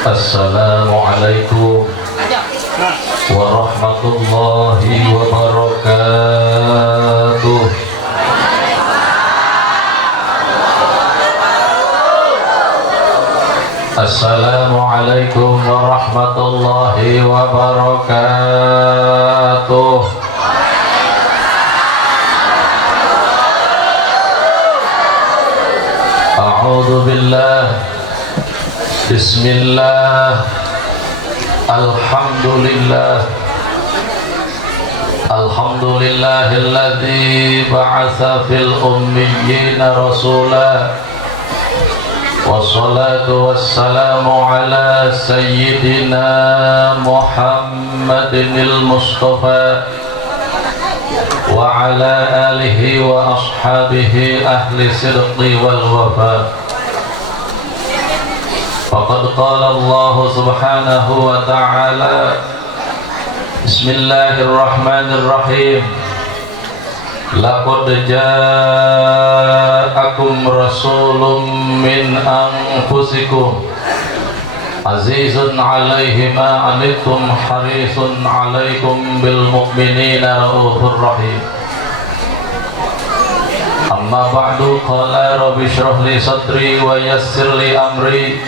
Assalamualaikum warahmatullahi wabarakatuh. Assalamualaikum warahmatullahi wabarakatuh. A'udzu billah. Bismillah. Alhamdulillah. Alhamdulillahilladzi ba'atsa fil ummiyina rasulah. Wassalatu wassalamu ala sayyidina Muhammadinil Mustafa wa ala alihi wa ashabihi ahli sidqi wal wafa. Faqad qala Allah subhanahu wa ta'ala, Bismillahirrahmanirrahim. Laqad ja'akum rasulun min anfusikum azizun 'alaihi ma 'anittum harisun 'alaikum bil mu'minina raufur rahim. Amma ba'du, qala rabbi shrah li sadri wa yassir li amri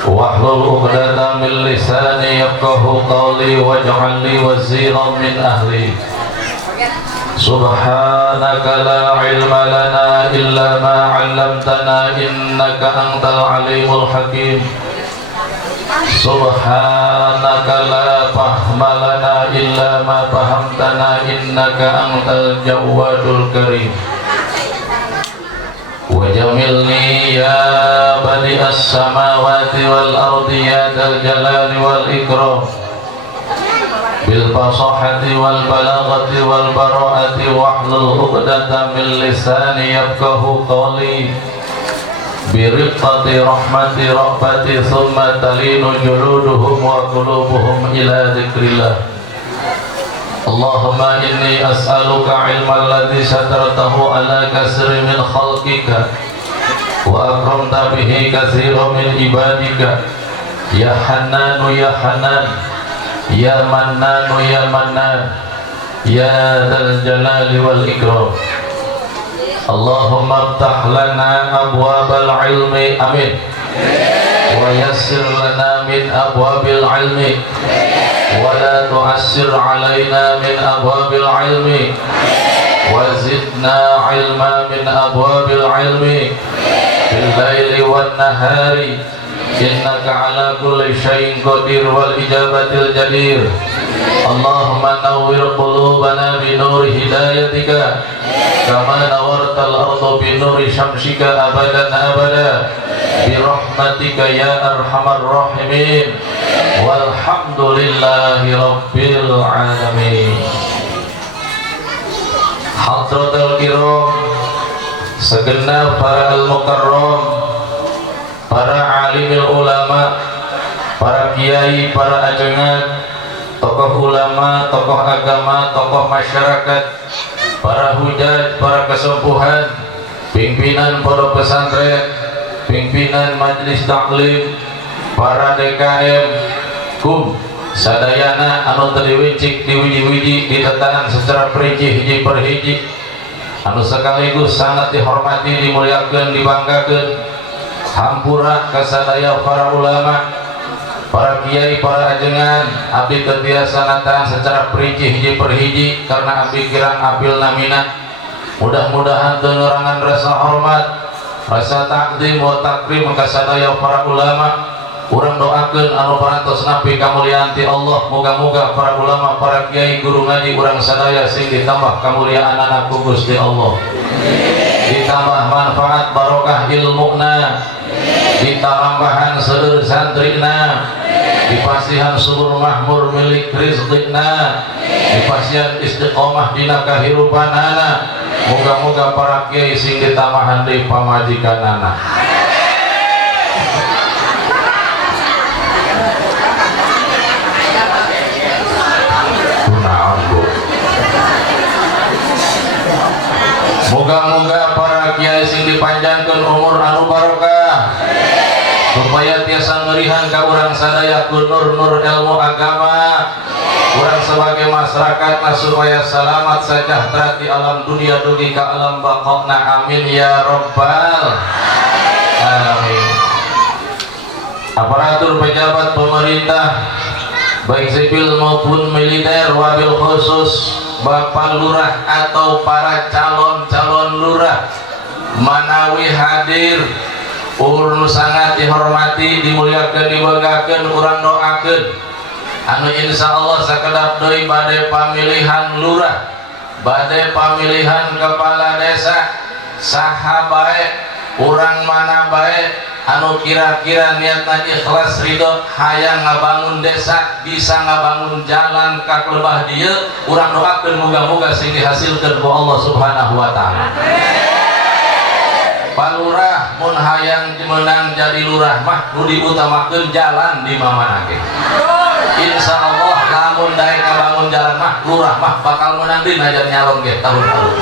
wahlul 'uqdatam min lisani yafqahu qawli waj'al li waziran min ahli. Subhanaka la ilma lana illa ma 'allamtana innaka antal alimul hakim. Subhanaka la fahma lana illa ma fahamtana innaka antal jawadul karim. Wajamilni ya bani as-samawati wal ardi ya dal jalali wal ikram bil fasahati wal balaghati wal bara'ati wahlul 'uqdatam min lisani yafqahu qawli bi riqqati rahmati rabbati thumma talinu juluduhum wa qulubuhum ila dzikrillah. Allahumma inni as'aluka ilman ladzi satartahu ala katsiri min khalqika wa akramta bihi katsiran min ibadika ya Hannanu ya Hannan ya Mannanu ya Mannan ya Dzal Jalali wal Ikram. Allahumma iftah lana abwabal ilmi, amin, wa yassir lana min abwabil ilmi wa la tu'assir alaina min abwabil ilmi wa zidna ilma min abwabil ilmi bil laili wan nahari innaka ala kulli syai'in qadir wal ijabatil jadir. Allahumma nawwir qulubana bi nuri hidayatika kama nawartal arda bi nuri syamsika abadan abada bi rahmatika ya arhamar rahimin. Walhamdulillahi rabbil alamin. Hadratul kiram, segenap para al-mukarram, para alimul ulama, para kiai, para ajengan, tokoh ulama, tokoh agama, tokoh masyarakat, para hujat, para kesepuhan, pimpinan pondok pesantren, pimpinan majelis taklim, para DKM, kum sadayana anu teu diwicik diwiji-wiji ditetanan secara perinci hiji per hiji, anu sekaligus sangat dihormati, dimuliakeun, dibanggakeun. Hampura kasadaya para ulama, para kiai, para ajengan, abdi terbiasa natang secara perinci hiji per hiji karena abdi kirang apil namina. Mudah-mudahan teu nerangan rasa hormat, rasa takdim wa takrim kasadaya para ulama. Urang doakeun anu parantos napi kamuliaan ti Allah, moga-moga para ulama, para kiai, guru ngaji urang sadaya sing ditambah kamuliaan ku Gusti Allah, ditambah manfaat barokah ilmuna, ditambahan seueur santrina, dipasihan subur mahmur milik rizqina, dipasihan istiqomah dina kahirupanana. Moga-moga para kiai sing ditambahan deui pamajikanana. Moga-moga para kiai sing dipanjangkeun umur anu barokah, supaya tiasa ngerihan ka urang sadaya ku nur-nur ilmu agama urang sebagai masyarakat supaya selamat sejahtera di alam dunia dugi ka alam baqona amin ya rabbal alamin. Aparatur pejabat pemerintah baik sipil maupun militer, wabil khusus Bapak Lurah atau para calon-calon lurah manawi hadir urun sangat dihormati, dimuliakan, dibanggakan, urang doakan anu insyaallah sakedap deui bade pamilihan lurah, bade pamilihan kepala desa, saha bae urang mana bae anu kira-kira niatna ikhlas ridho hayang ngabangun desa, bisa ngabangun jalan ka lebah dieu, urang doakeun muga-muga sing dihasilkeun ku Allah Subhanahu wa taala. Pak Lurah mun hayang menang jadi lurah mah nu diutamakeun jalan di mamana ge. Insyaallah lamun daek ngabangun jalan mah lurah mah bakal menang dina jan nyalon ge tahun-tahun.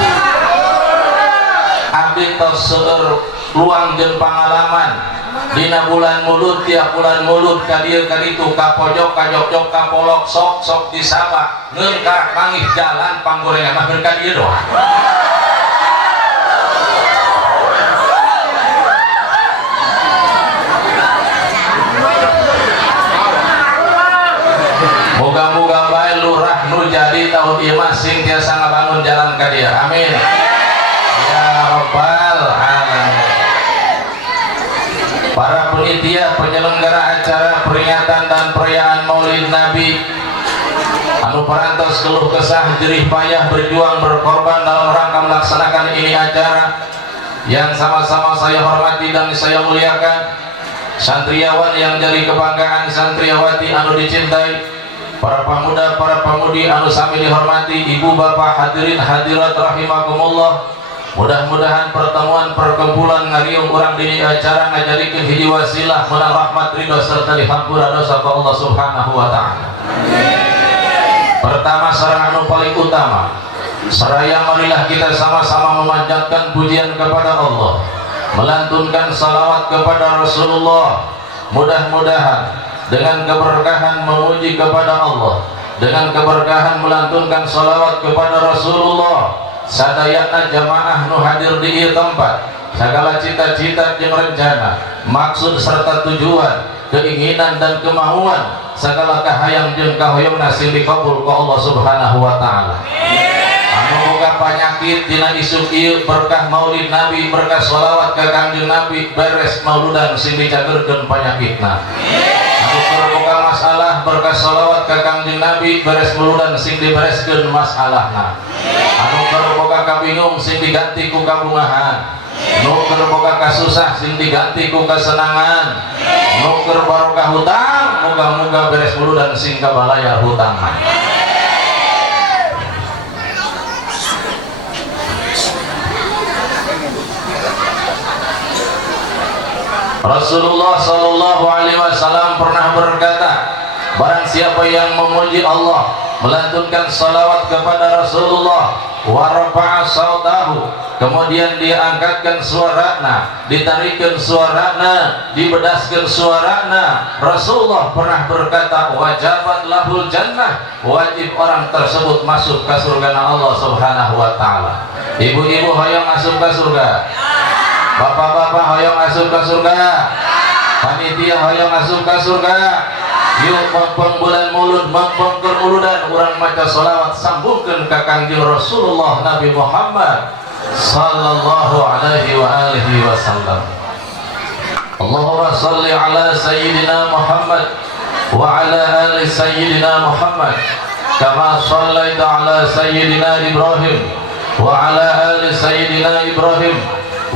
Abdi tos seueur luang jeung pangalaman dina bulan mulut tiap bulan mulut ka dieu ka ditu ka pojok ka jok-jok ka polok sok disaba ngeun ka mangih jalan panggorengan mah ngeun ka dieu doang. Moga-moga bae lurah nu jadi tahun ieu mah sing tiasa ngabangun jalan ka dieu. Amin. Ya rabbal alamin. Para panitia penyelenggara acara peringatan dan perayaan Maulid Nabi anu parantos keluh kesah jerih payah berjuang berkorban dalam rangka melaksanakan ini acara yang sama-sama saya hormati dan saya muliakan, santriawan yang jadi kebanggaan, santriawati anu dicintai, para pemuda, para pemudi anu sami dihormati, ibu bapak hadirin hadirat rahimakumullah. Mudah-mudahan pertemuan perkumpulan ngariung urang dini acara ngajarikeun hiji wasilah menang rahmat ridho serta dihampura dosa ka Allah Subhanahu wa taala. Pertama sareng anu paling utama, saraya marilah kita sama-sama memanjatkan pujian kepada Allah, melantunkan salawat kepada Rasulullah. Mudah-mudahan dengan keberkahan memuji kepada Allah, dengan keberkahan melantunkan salawat kepada Rasulullah, sadayana jamaah nu hadir di ieu tempat, segala cita-cita jeung rencana, maksud serta tujuan, keinginan dan kemauan, segala kahayang jeung kahoyongna sing dikabul ku Allah Subhanahu wa taala. Anu boga panyakit dina isuk ieu berkah Maulid Nabi, berkah shalawat ka Kangjeng Nabi, beres mauludan sing dicageurkeun panyakitna. Anu boga masalah berkah shalawat ka Kangjeng Nabi, beres mauludan sing dibereskeun masalahna. Anu boga kabingung sing diganti ku kabungahan, nu keur boga kasusah sing diganti ku kasenangan, nu keur barokah hutang muga-muga beres mauludan sing kabalaya hutangna. Rasulullah sallallahu alaihi wasallam pernah berkata, barang siapa yang memuji Allah, melantunkan salawat kepada Rasulullah, wa rafa'a sautahu, kemudian dia angkatkan suarana, ditarikkan suarana, dibedaskan suarana, Rasulullah pernah berkata, wajabat lahul jannah, wajib orang tersebut masuk ke surga Allah Subhanahu wa taala. Ibu-ibu hoyong masuk ke surga, bapak-bapak hoyong asup ke surga, panitia hoyong asup ke surga. Yuk mengpeng bulan mulut, mengpeng kermuludan urang maca salawat sambungkeun ka Kangjeng Rasulullah Nabi Muhammad sallallahu alaihi wa alihi wasallam. Allahumma shalli ala sayyidina Muhammad wa ala ali sayyidina Muhammad kama shallaita ala sayyidina Ibrahim wa ala ali sayyidina Ibrahim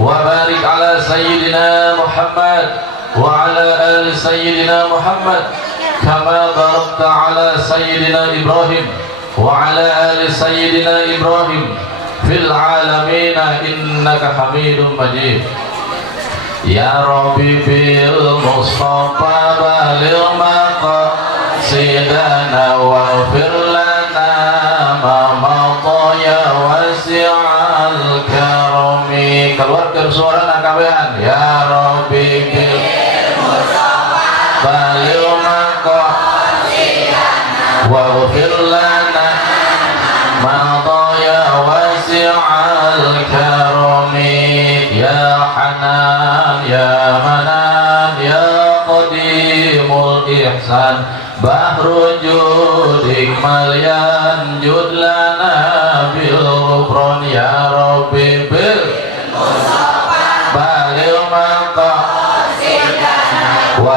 wa barik ala sayyidina Muhammad wa ala ali sayyidina Muhammad kama barakta ala sayyidina Ibrahim wa ala ali sayyidina Ibrahim fil alamin innaka Hamidum Majid. Ya Rabbi bil Mustafa balil maqasidana waghfir lana ma madha ya wasi'al karami. Keluarkan suara nakabean. Ya Rabbi bil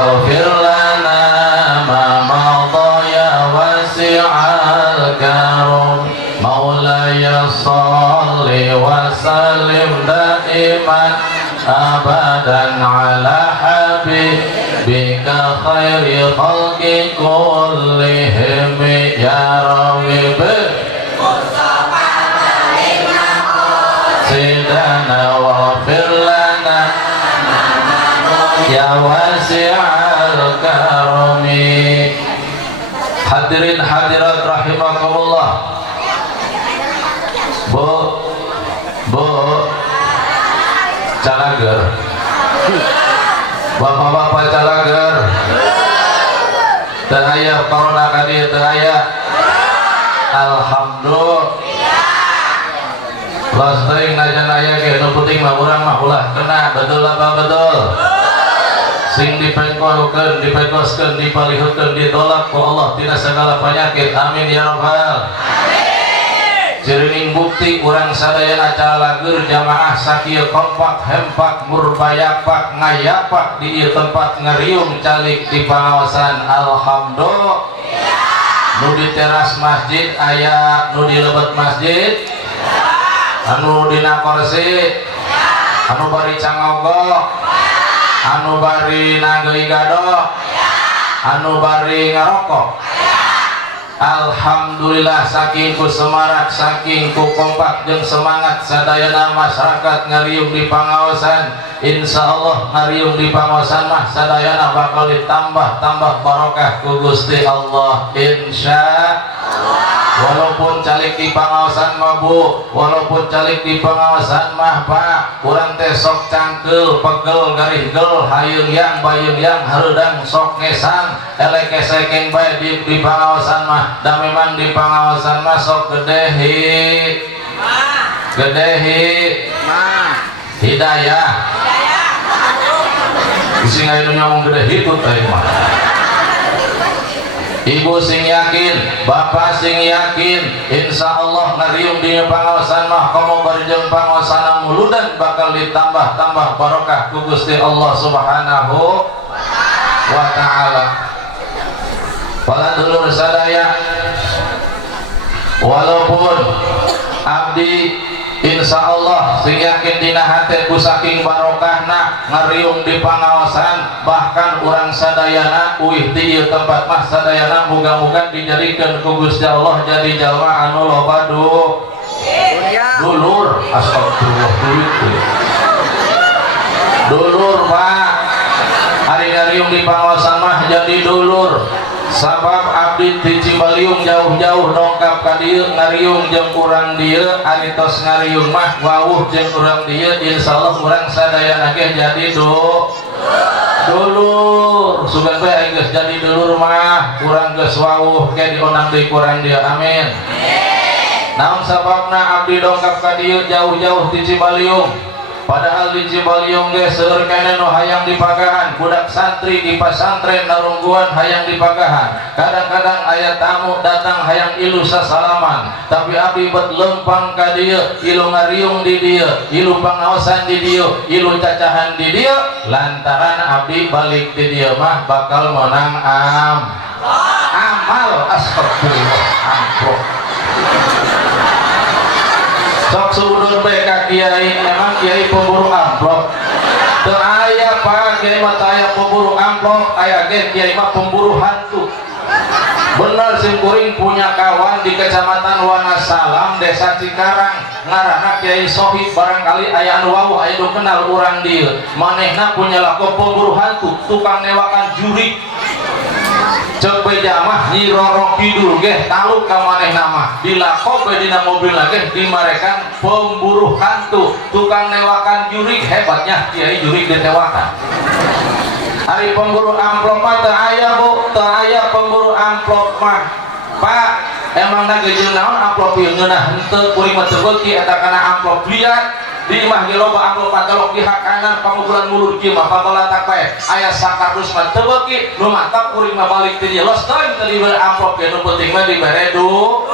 waghfir lana ma madha ya wasi'al karam maulaya shalli wa sallim daiman abadan ala habibika khairi khalqi kullihim ya rabbi sidana waghfir lana ya wasi'al karami. Hadirin hadirat rahimakumullah. Bu calager, bapak-bapak calager, teraya corona kadi teraya. Alhamdulillah. Los teuing najan aya ge nu penting mah urang mah ulah kena betul apa betul. Sing dipengkolkeun, dipengkoskeun, dipaliheukeun, ditolak ku Allah tina segala penyakit. Amin ya rabbal. Jering bukti urang sadayana calager jamaah sakieu kompak hempak murbayapak ngayapak di ieu tempat ngariung calik di pangaosan. Alhamdulillah. Nu di teras masjid aya, nu di lebet masjid, anu dina kursi, anu bari cangogok, anu bari nanggeuy gado, anu bari ngarokok. Alhamdulillah saking ku semarak, saking ku kompak jeung semangat sadayana masyarakat ngariung di pangaosan. Insyaallah ngariung di pangaosan mah sadayana bakal ditambah barokah ku Gusti Allah insyaallah. Walaupun calik di pangaosan mah Bu, walaupun calik di pangaosan mah Pak, urang teh sok cangkeul, pegel, garihgel, hayeung yang bayeung yang hareudang sok ngesang, elek esekeng bae di pangaosan mah. Da memang di pangaosan mah sok gedehi. Gedehi. Hidayah. Sing aya nu ngomong gedehi tut teh mah. Ibu sing yakin, bapak sing yakin, insya Allah ngariung di pangaosan mah komo barjeng pangaosan muludan bakal ditambah barokah ku Gusti Allah Subhanahu wa taala. Para dulur sadaya, walaupun abdi insya Allah sing yakin dina hate ku saking barokahna ngariung di pangaosan, bahkan urang sadayana uih di ieu tempat mah sadayana muga-muga dijadikeun ku Gusti Allah jadi jalma anu loba dulur. Astagfirullah, dulur Pak. Ari ngariung di pangaosan mah jadi dulur. Sabab abdi di Cibaliung jauh-jauh dongkap ka dieu ngariung jeung urang dieu, ari tos ngariung mah wawuh jeung urang dieu insyaallah urang sadayana ge jadi dulur. Sugan bae aing geus jadi dulur mah urang geus wawuh ge dionang deui urang dieu. Amin. Naon sababna abdi dongkap ka dieu jauh-jauh di Cibaliung? Padahal di Cibaliung ge seueur keneh nu hayang dipagahan, budak santri di pasantren narungguan hayang dipagahan. Kadang-kadang aya tamu datang hayang ilu sasalaman, tapi abdi bet lempang ka dieu, ilu ngariung di dieu, ilu pangaosan di dieu, ilu cacahan di dieu, lantaran abdi balik di dieu mah bakal menang amal. Astagfirullah, amplop. Sok suudun bae ka kiai, emang kiai pemburu amplop. Teu aya Pak, kiai mah teu aya pemburu amplop, aya ge kiai mah pemburu hantu. Bener sing kuring punya kawan di Kecamatan Wanasalam, Desa Cikarang, ngaranna Kiai Sohib, barangkali aya anu wawuh aya nu kenal urang dieu. Manehna punya laku pemburu hantu, tukang newakan jurik. Cek beja mah Nyi Roro Kidul ge taluk ka manehna mah. Dilako bae dina mobil ge dimarekan pemburu hantu, tukang newakan jurik. Hebatnya Kiai jurik dinewakan. Hari pemburu amplop mah teu aya Bu, teu aya pemburu amplop mah. Pak, emang da gejeung naon amplop ieu ngeunah henteu kuring mah teu beuki eta kana amplop liat. Di imah ge loba amplop patalok di hakanan panguburan mulur kieu mah pabalatak bae aya sakardus mah teu beuki, nu mantap kuring mah balik teh dieu los teuing teu dibere amplop ge nu penting mah dibere doa.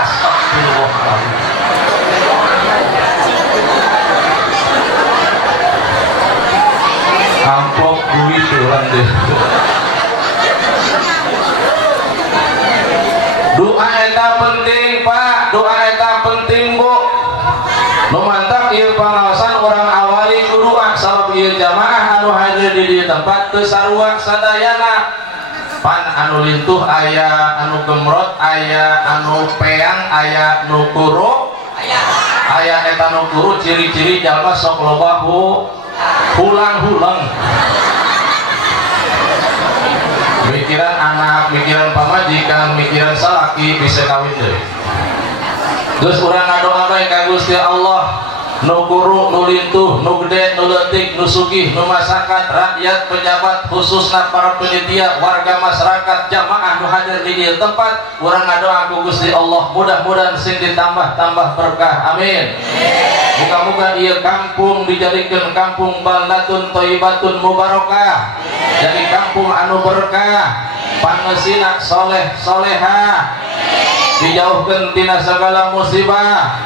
Astagfirullahaladzim. Amplop duit orang dia. Doa eta penting Pak, doa eta penting Bu. Nu mantap ieu pangaosan orang awali kudu sabab ieu jamaah anu hadir di dieu tempat teu sarua sadayana. Pan anu lintuh aya anu gemrot, aya anu peang, aya nu kuru, aya eta nu kuru ciri-ciri jalma sok loba hulang-hulang. Mikiran anak, mikiran pamajikan, mikiran salaki bisa kawin deui. Terus urang ngadoa bae ka Gusti Allah, nu kuru, nu lintuh, nu gede, nu leutik, nu sugih, nu masyarakat, rakyat, pejabat, khususna para penyedia, warga masyarakat, jamaah nu hadir di dieu tempat, urang ngadoa ku Gusti Allah mudah-mudahan sing ditambah-tambah berkah. Amin. Muga-muga ieu kampung dijadikeun kampung baldatun thayyibatun mubarakah. Jadi kampung anu berkah, pangeusina soleh solehah, dijauhkeun tina sagala musibah,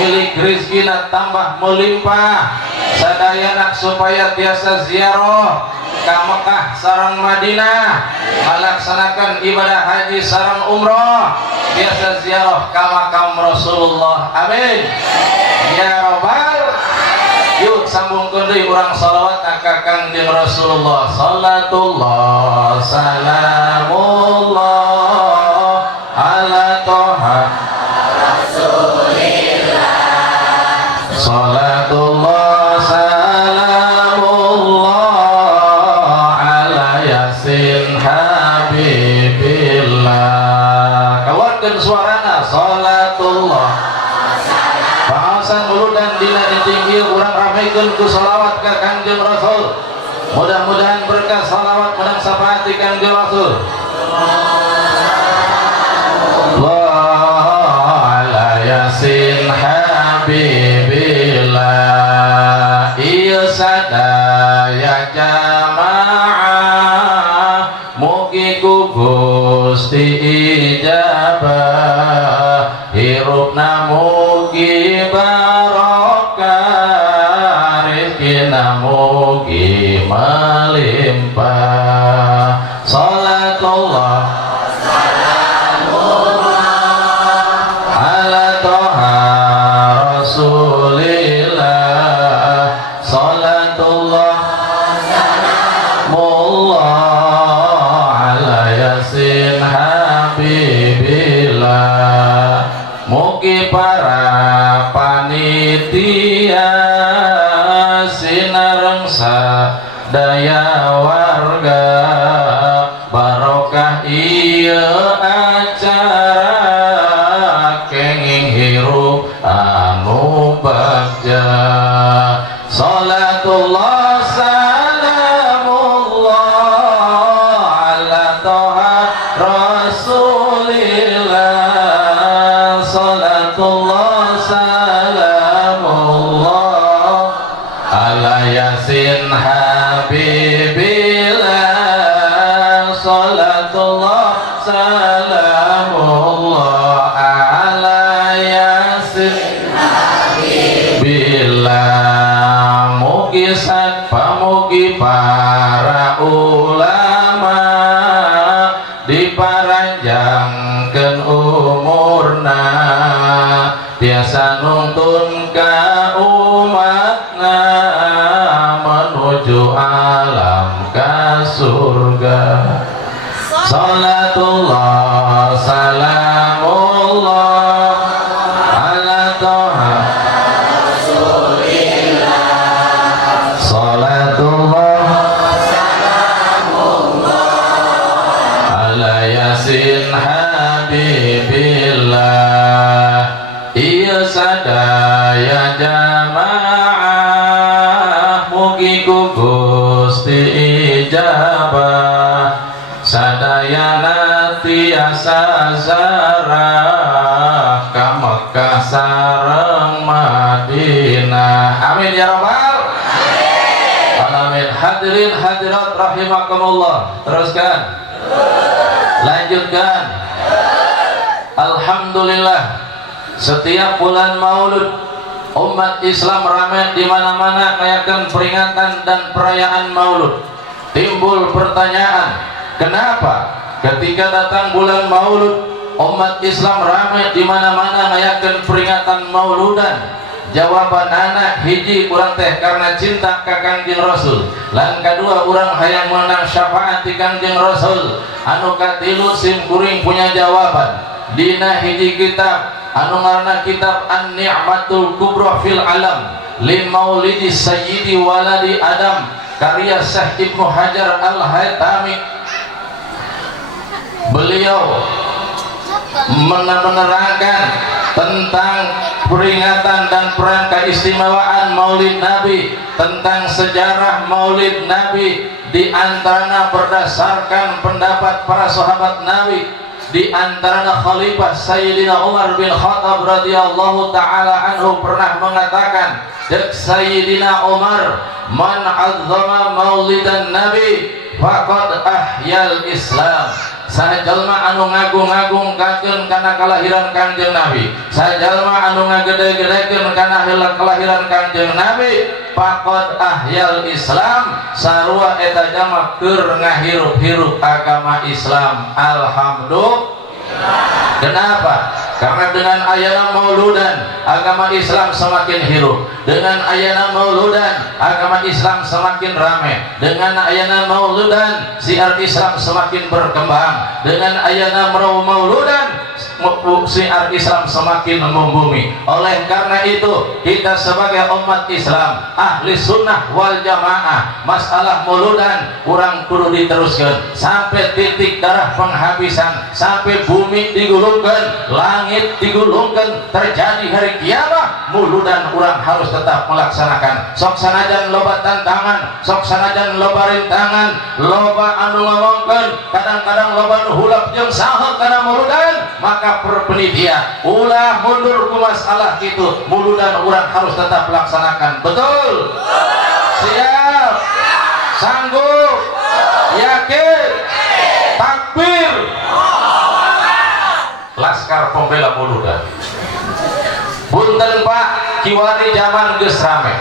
milik rizkina tambah melimpah, sadayana supaya tiasa ziarah ka Mekah sareng Madinah, melaksanakan ibadah haji sareng umroh, tiasa ziarah ka makam Rasulullah. Amin ya rabbal. Yuk sambungkeun deui urang shalawat ka Kangjeng Rasulullah. Salatullah salamullah ala toha Rasulillah. Salatullah salamullah ala yasin habibillah. Kawarkeun suarana salatullah. Pangaosan dulu dan dina tinggi urang ramekeun ku shalawat ka Kangjeng Rasul. Mudah-mudahan berkah shalawat menang syafaat di Kangjeng Rasul. Yasin habibillah. Ieu sadaya jamaah mugi ku Gusti ijabah, hirupna mugi barokah, rezekina mugi melimpah. Salatullah para panitia sinarengsa daya warga barokah ieu acara kenging hirup anu bagja. Salatullah salamullah ala toha Rasulillah. Salatullah salamullah ala yasin habibillah. Salatullah salamullah ala yasin habibillah. Mugi pamugi para ulama diparanjangkeun umurna, tiasa nuntun ka umatna menuju alam ka surga. Salatullah salamullah ala toha Rasulillah. Salatullah salamullah ala yasin habibillah. Ieu sadaya jamaah mugi ku Gusti ijabah, sadayana tiasa zarah ka Mekah sareng Madinah. Amin ya rabbal alamin. Hadirin hadirat rahimakumullah. Teruskan, lanjutkan. Alhamdulillah, setiap bulan Maulud umat Islam ramai di mana-mana kayakan peringatan dan perayaan Maulud. timbul pertanyaan, kenapa ketika datang bulan Maulud umat Islam ramai di mana-mana ngayakeun peringatan Mauludan? Jawaban anak hiji urang teh karena cinta ka Kangjeng Rasul, lan kadua urang hayang menang syafaat di Kangjeng Rasul. Anu katilu sim kuring punya jawaban dina hiji kitab anu ngaranna kitab An-Ni'matul Kubra fil Alam li Maulidi Sayyidi Waladi Adam karya Syekh Ibnu Hajar Al-Haytami. Beliau menerangkan tentang peringatan dan peran keistimewaan Maulid Nabi, tentang sejarah Maulid Nabi, di antaranya berdasarkan pendapat para sahabat Nabi, di antaranya Khalifah Sayyidina Umar bin Khattab radhiyallahu taala anhu pernah mengatakan, "Dak Sayyidina Umar, man 'azzama Maulidan Nabi faqad ahyal Islam." Sajalma anu ngagung-agungkakeun kana kalahiran Kangjeng Nabi, sajalma anu ngagede-gedekeun kana kalahiran Kangjeng Nabi, faqad ahyal Islam, sarua eta jalma keur ngahirup-hirup agama Islam. Alhamdulillah. Kenapa? Karena dengan ayana Mauludan agama Islam semakin hirup, dengan ayana Mauludan agama Islam semakin ramai, dengan ayana Mauludan siar Islam semakin berkembang, dengan ayana Mauludan siar Islam semakin membumi. Oleh karena itu kita sebagai umat Islam ahli sunnah wal jamaah, masalah Mauludan kurang kudu diteruskan sampai titik darah penghabisan, sampai bumi digulungkan, langit digulungkan, terjadi hari kiamat. Mauludan urang harus tetap melaksanakan. Sok sanajan loba tantangan, sok sanajan loba rintangan, loba anu ngomongkeun, kadang-kadang loba nu hulap jeung saha kana Mauludan, maka perpenitian ulah mundur ku masalah gitu. Mauludan urang harus tetap melaksanakan. Betul? Siap? Sanggup? Yakin? Takbir? Laskar Pembela Mauludan. Punten Pak, kiwari zaman geus rame.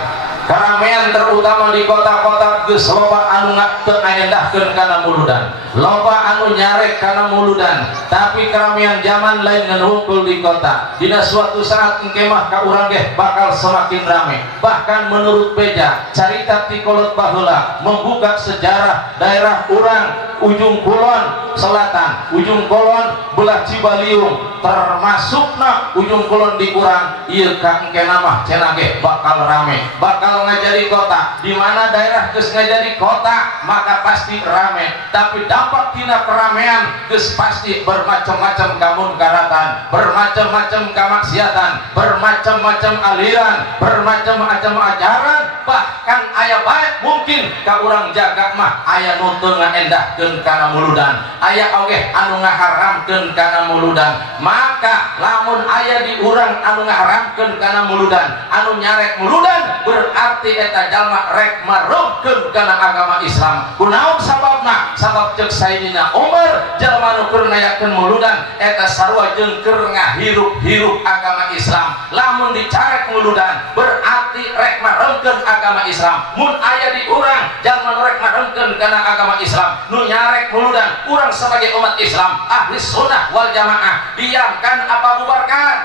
Karamean terutama di kota-kota geus loba anu teu ngaendahkeun kana Mauludan, loba anu nyarek kana Mauludan. Tapi karamean zaman lain ngumpul di kota. Dina suatu saat engke mah ka urang ge bakal semakin rame. Bahkan menurut Beja, carita ti kolot baheula membuka sejarah daerah urang ujung kulon selatan, ujung kulon belah Cibaliung, termasukna ujung kulon di urang ieu ka engke mah cenah ge bakal rame, bakal ngajadi kota. Di mana daerah geus ngajadi kota maka pasti rame, tapi dampak tina keramaian geus pasti bermacam-macam kamunkaratan, bermacam-macam kamaksiatan, bermacam-macam aliran, bermacam-macam ajaran. Bahkan aya bae mungkin ka urang jaga mah aya nu teu ngaendahkeun kana Mauludan, aya oge anu ngaharamkeun kana Mauludan. Maka lamun aya di urang anu ngaharamkeun kana Mauludan, anu nyarek Mauludan, berarti eta jalma rek marungkeun kana agama Islam. Kunaon sababna? Sabab ceuk Sayyidina Umar jalma nu keur ngayakeun Mauludan eta sarua jeung keur ngahirup-hirup agama Islam. Lamun dicarek Mauludan berarti rek marungkeun agama Islam. Mun aya di urang jalma nu rek marungkeun kana agama Islam, nu nyarek Mauludan, urang sebagai umat Islam ahli sunnah wal jamaah diamkan apa bubarkan?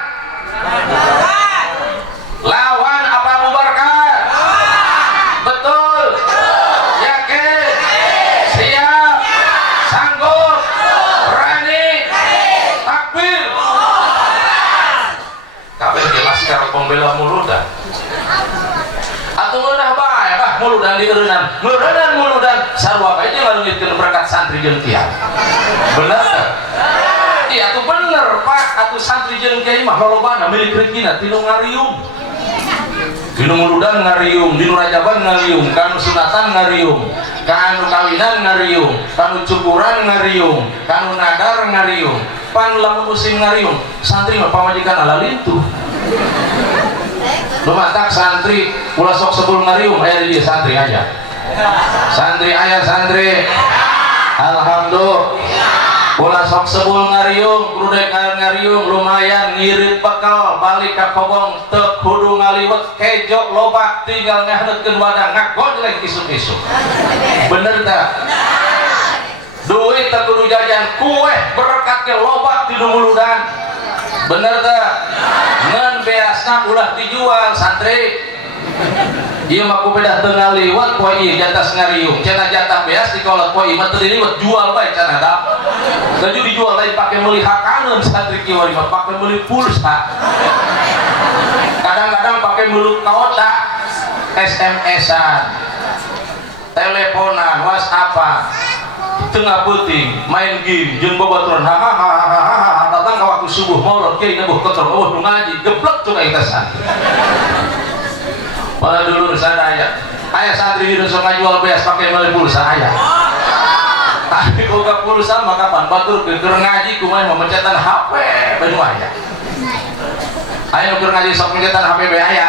Lawan apa bubarkan? Betul? Yakin? Siap? Sanggup? Berani? Takbir? Kabeh jelas karo pembela Mauludan. Atuh ngeunah bae bah Mauludan di eureunnan. Ngeureunnan Mauludan sarua bae jeung ngalungitkeun berkat santri jeung kiai. Bener? Iya atuh bener Pak, atuh santri jeung kiai mah lolobana milik rezekina tinu ngariung. Dinu Mauludan ngariung, dinu Rajaban ngariung, kanu sunatan ngariung, kanu kawinan ngariung, kanu cukuran ngariung, kanu nadar ngariung. Pan lamun musim ngariung, santri mah pamajikan alalintu. Lumatak santri ulah sok sebelum ngariung aya di dieu santri aja. Santri aya santri. Alhamdulillah. Bola sok sebul ngariung, krudek ngariung lumayan ngirit bekal balik ka kobong teu kudu ngaliwet kejo loba tinggal ngahdeukeun wadah ngagojlek isuk-isuk. Bener tah? Duit teu kudu jajan kue berkat ke loba ti dumuludan. Bener tah? Ngan beasna ulah dijual santri. Ieu mah kupedah teu ngaliwet poe ieu jantas ngariung cenah jatah beas dikolot poe ieu mah teu diliwet jual bae cenah da. Gaju dijual lain pake meuli hakaneun santri kieu mah pake meuli pulsa. Kadang-kadang pake meuli kaota SMS-an. Teleponan, WhatsApp-an. Tengah penting main game jeung babaturan hahaha datang ka waktu subuh maulid kieu nabuh kotor eueuh nu ngaji geblek coba eta santri. Pada dulu sadaya aya santri hidup sok ngajual beas pakai meuli pulsa aya. Tapi boga pulsa mah kapan batur keur ngaji kumaha memecetan HP bae aya. Aya nu keur ngaji sok mencetan HP bae aya.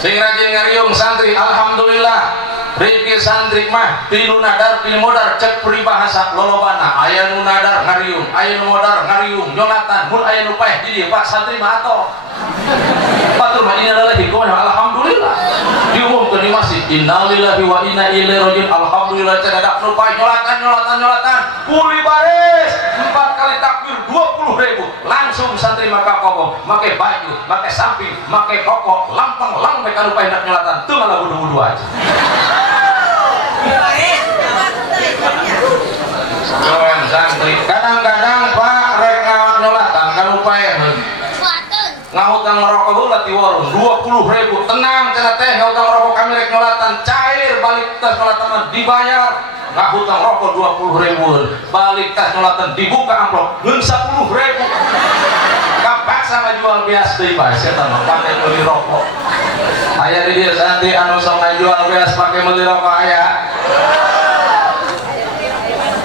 Sing rajin ngariung santri alhamdulillah. Rizki santri mah tinu nadar tinu modar cek peribahasa lolobana aya nu nadar ngariung aya nu modar ngariung Jonatan mun aya nu paeh di dieu Pak santri mah ato batur mah inna lillahi wa inna alhamdulillah diumumkeun di masjid innalillahi wa inna ilaihi rajiun alhamdulillah cadadak nu paeh nyolatan puli baris 4 kali takbir 20.000 langsung santri maka kobong make baju make samping make koko lampang lang mereka nu paeh nak nyolatan teu malah wudu-wudu aja. Kadang-kadang Pak rek nyolatan kan upayaheun ngahutang ngerokok heula ti warung 20.000 tenang cenah teh ngahutang ngerokok kami rek nyolatan cair balik tas nyolatan mah dibayar ngahutang rokok 20.000 balik tas nyolatan dibuka amplop ngeun 10.000 kapaksa ngajual beas deui Pak setan mah pake meuli rokok aya di dieu santri anu sok ngajual beas pake meuli rokok aya.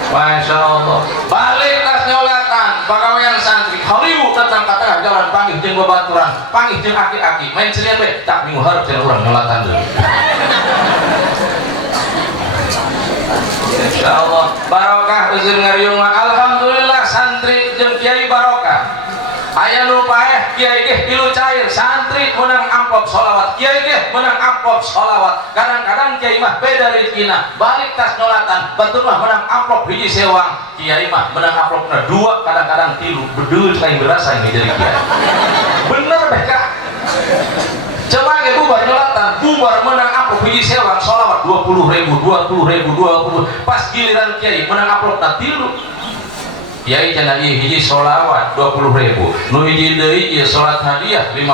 Masya Allah balik tas nyolatan pagawean santri haliwuh datang ka tengah jalan panggih jeung babaturan panggih jeung aki-aki main selian we tak minggu hareup cenah urang nyolatan deui. Insyaallah barokah uzur ngariung mah alhamdulillah santri jeung kiai barokah aya nu paeh kiai ge pilu cair santri menang amplop sholawat kiai ge menang amplop sholawat kadang-kadang kiai mah beda rezekina balik tas nyolatan batur mah menang amplop hiji sewang kiai mah menang amplopna 2 kadang-kadang 3 bedeul lain berasa ini jadi kiai bener beka coba ge bubar nyolatan bubar menang amplop hiji sewang sholawat 20.000 pas giliran kiai menang amplopna 3 Kiai cenah ieu hiji sholawat 20.000 nu hiji deui ieu salat hadiah 50.000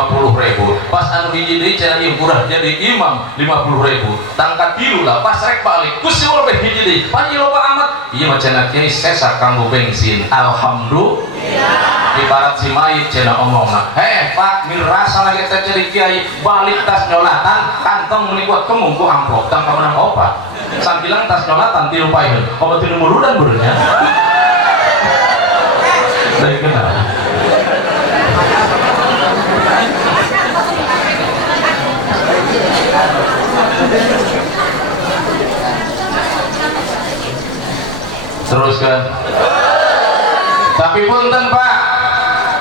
pas anu hiji deui cenah ieu murah jadi imam 50.000 tangkat tilu lah pas rek balik Gusti Allah beh hiji deui pan ieu loba amat ieu mah cenah kiai sesa kanggo bensin alhamdulillah ibarat si mayit cenah omongna Pak mirasa lagi teh jadi kiai balik tas nyolatan kantong meuli kuat kemung ku amplop tang kamenang opat sambilang tas nyolatan tilu paeheun obat tilu muludan beurnya saya kenal. Teruskan. Tapi punten Pak,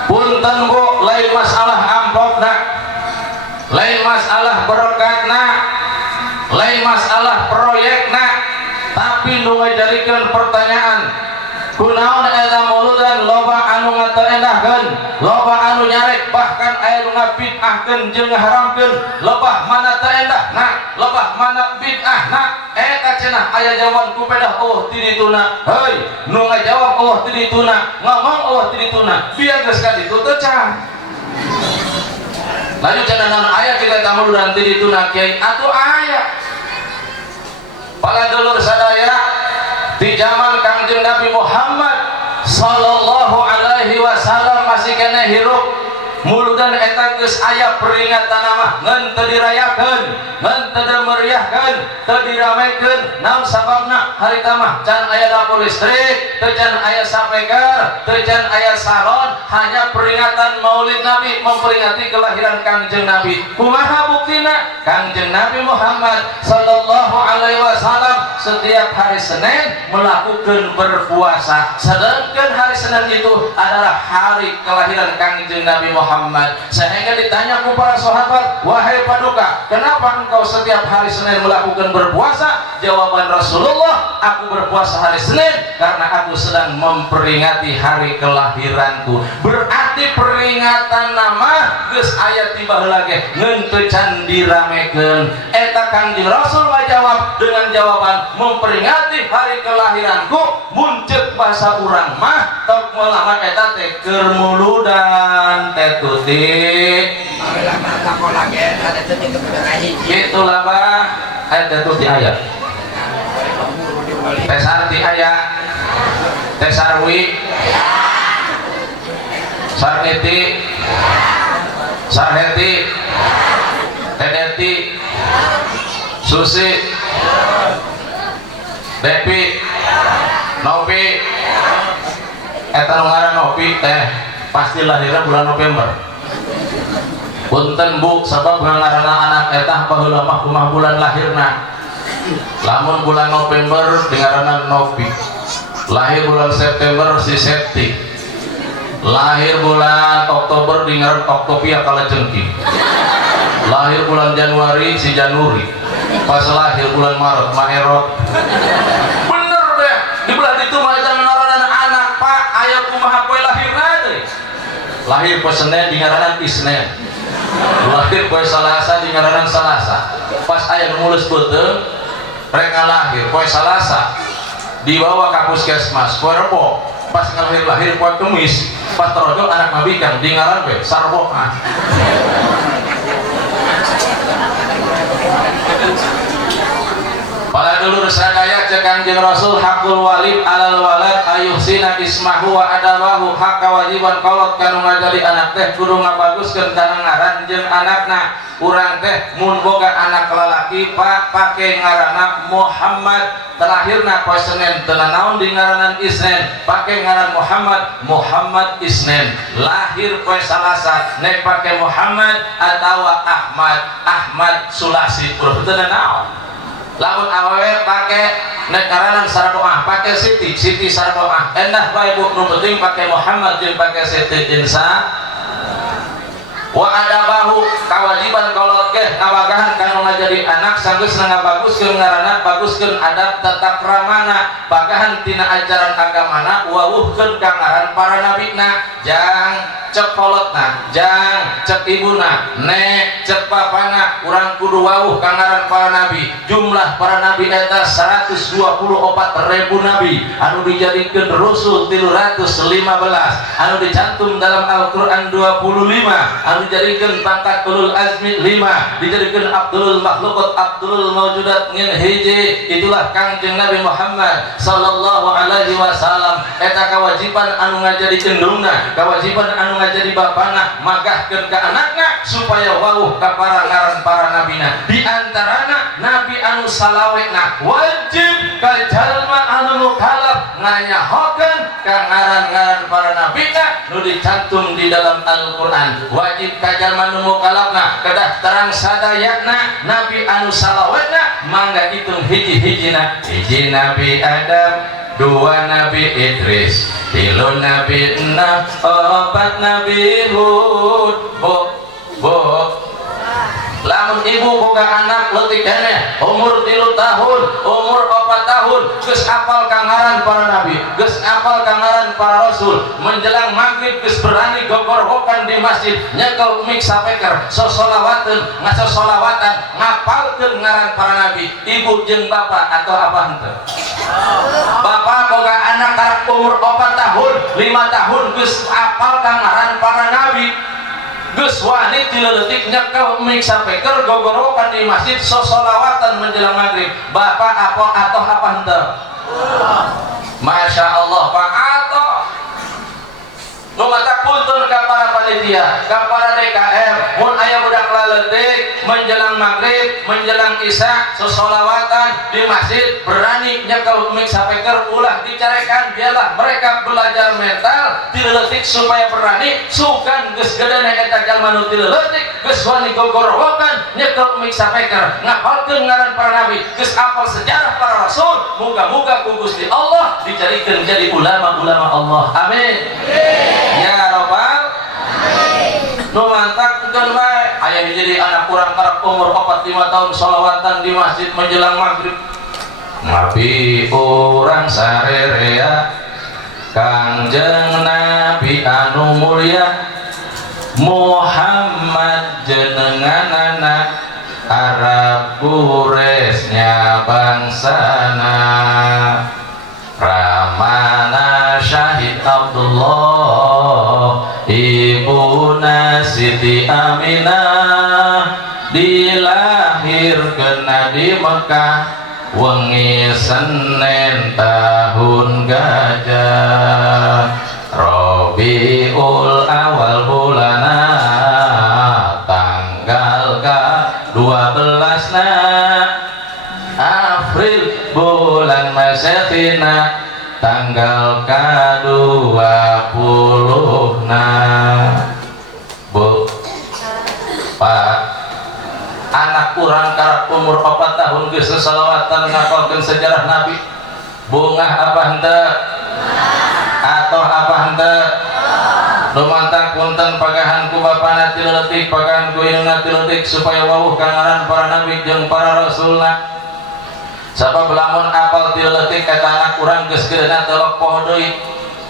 punten Bu, lain masalah amplopna, lain masalah berkatna, lain masalah proyekna, tapi nu ngajadikeun pertanyaan. Kunaon eta mauludan loba anu ngataendahkeun loba anu nyarek bahkan aya nu ngabid'ahkeun jeung ngaharamkeun loba mana taendahna loba mana bid'ahna eta cenah aya jawaban ku pedah Allah ti dituna heuy nu ngajawab Allah ti dituna ngomong Allah ti dituna biar geus ka ditu teu can lalu cenah naon aya kita mauludan ti dituna kiai atuh aya para dulur sadaya di zaman Kangjeng Nabi Muhammad sallallahu alaihi wasallam masih kena hirup muludan eta geus aya peringatan mah ngan teu dirayakeun ngan teu meriahkeun teu diramekeun naon sababna harita mah can aya lampu listrik teu can aya sapegar teu can aya salon hanya peringatan Maulid Nabi memperingati kelahiran Kangjeng Nabi. Kumaha buktina? Kangjeng Nabi Muhammad sallallahu alaihi wasallam setiap hari Senin melakukan berpuasa, sedangkan hari Senin itu adalah hari kelahiran Kangjeng Nabi Muhammad. Sehingga ditanya kepada para sahabat, wahai paduka, kenapa engkau setiap hari Senin melakukan berpuasa? Jawaban Rasulullah, aku berpuasa hari Senin karena aku sedang memperingati hari kelahiranku. Berarti peringatan nama geus aya tiba lagi ngeun teu can diramekeun. Eta Kangjeng Rasul jawab dengan jawaban memperingati hari kelahiranku muncul bahasa urang mah tok melama eta teh keur muludan teh tuti itulah bah teh tuti aya teh sarti aya teh sarwi sarniti sarheti tedeti Susi, Depi, Nopi, eta nu ngaran Nopi teh pasti lahirnya bulan November. Punten Bu, sabab ngaranna anak eta baheula mah kumaha bulan lahirna. Lamun bulan November ngaranna Nopi. Lahir bulan September si Septi. Lahir bulan Oktober ngaran Oktopia kalajengking. Lahir bulan Januari si Januri. Pas lahir bulan Maret Maerot. Bener deh, di bulan itu mah eta ngaranan anak Pak aya kumaha poe lahirna teh. Lahir poe Senin di ngaranan Isnin. Lahir poe Salasa di ngaranan Salasa. Pas aya nu mulus beuteung rek lahir poe Salasa dibawa ka puskesmas poe Rebo. Pas lahir poe Kemis, pas terojol anak mabikang di ngaran we Sarboha. Pada dulu sadaya cek Kangjeng Rasul hakul walid alal walad ayuhsina ismahu wa adabahu hak kewajiban kolot kanu ngajari anak teh kudu ngabaguskeun kana ngaran jeung anakna. Urang teh mun boga anak lalaki Pak pake ngaranna Muhammad, terakhirna poe Senin teu naon di ngaranan Isnin pake ngaran Muhammad Isnin. Lahir poe Salasa nek pake Muhammad atawa Ahmad Sulasi urang teu naon. Lamun awewe pake nek ngaranan sardoa pake Siti sardoa endah bae Bu nu penting pake Muhammad jeung pake Siti insya wa adabahu kawajiban kolot ge ngabagahan kanu ngajadi anak sanggeus ngabaguskeun ngaranna baguskeun adab tata kramana bagahan tina ajaran agamana wawuhkeun ka ngaran para nabina jang cek kolotna jang cek ibuna nek cek bapana urang kudu wawuh ka ngaran para nabi. Jumlah para nabi eta 124.000 nabi anu dijadikeun rasul 315 anu dicantum dalam Al-Qur'an 25 anu dijadikeun pangkat ulul azmi 5 dijadikeun abdulul makhluqat abdulul mawjudat ngen hiji. Itulah Kangjeng Nabi Muhammad sallallahu alaihi wasallam. Eta kewajiban anu ngajadikeun dungna kewajiban anu ngajadi bapana magahkeun ka anakna supaya wawuh ka para ngaran para nabina. Di antarana nabi anu salawena wajib ka jalma anu mukallaf nganyahokeun ka ngaran-ngaran para nabina nu dicantum di dalam Al-Qur'an. Wajib ka jalma nu mukallafna kedah terang sadayana nabi anu salawena mangga hitung hiji-hijina. Hiji Nabi Adam, 2 Nabi Idris, 3 Nabi Nuh, 4 Nabi Hud. Lamun ibu boga anak leutik keneh umur 3 tahun, umur 4 tahun geus apal kangaran para nabi, geus apal kangaran para rasul. Menjelang maghrib geus berani gogor-gokan di masjid nyekel mik sapeker sosolawateun ngasosolawatan ngapalkeun ngaran para nabi. Ibu jeung bapak atau abah henteu? Bapak boga anak karek umur 4 tahun, 5 tahun geus apal kangaran para nabi. Geus wani tileutik nyekel mik sapeker gogorokan di masjid sosolawatan menjelang maghrib. Bapak apa atau apa henteu? Masya Allah Pak atau nu mata punten ka para panitia ka para DKM mun aya budak laletik menjelang maghrib menjelang isya sesolawatan di masjid berani nyekel mic speaker ulah dicarekan biarlah mereka belajar mental tileletik supaya berani sukan geus gedena eta jalma nu tileletik geus wani gogorowokan nyekel mic speaker ngapalkeun ngaran para nabi geus apal sejarah para rasul muga-muga ku Gusti Allah dijadikeun jadi ulama-ulama Allah amin ya rabbal nu mantakkeun bae aya jadi anak kurang karep umur 45 tahun sholawatan di masjid menjelang maghrib Nabi urang sarerea Kangjeng Nabi anu mulia Muhammad jenenganana Arab Quraisnya bangsana Ramana Syahid Abdullah Ibuna Siti Aminah dilahirkeun di Mekah wengi Senin tahun gajah Rabiul Awal bulana tanggal ke-12 April bulan Masetina tanggal ke-20 Bu Pak anak kurang karep umur 4 tahun geus selawatan ngapalkeun sejarah Nabi bunga apa henteu atau apa henteu lumantak punten pagahan ku bapana tileutik pagahan ku indungna tileutik supaya wawuh kangaran para nabi jeung para rasulna sabab lamun apal tileutik eta anak urang geus gedena telok poho deui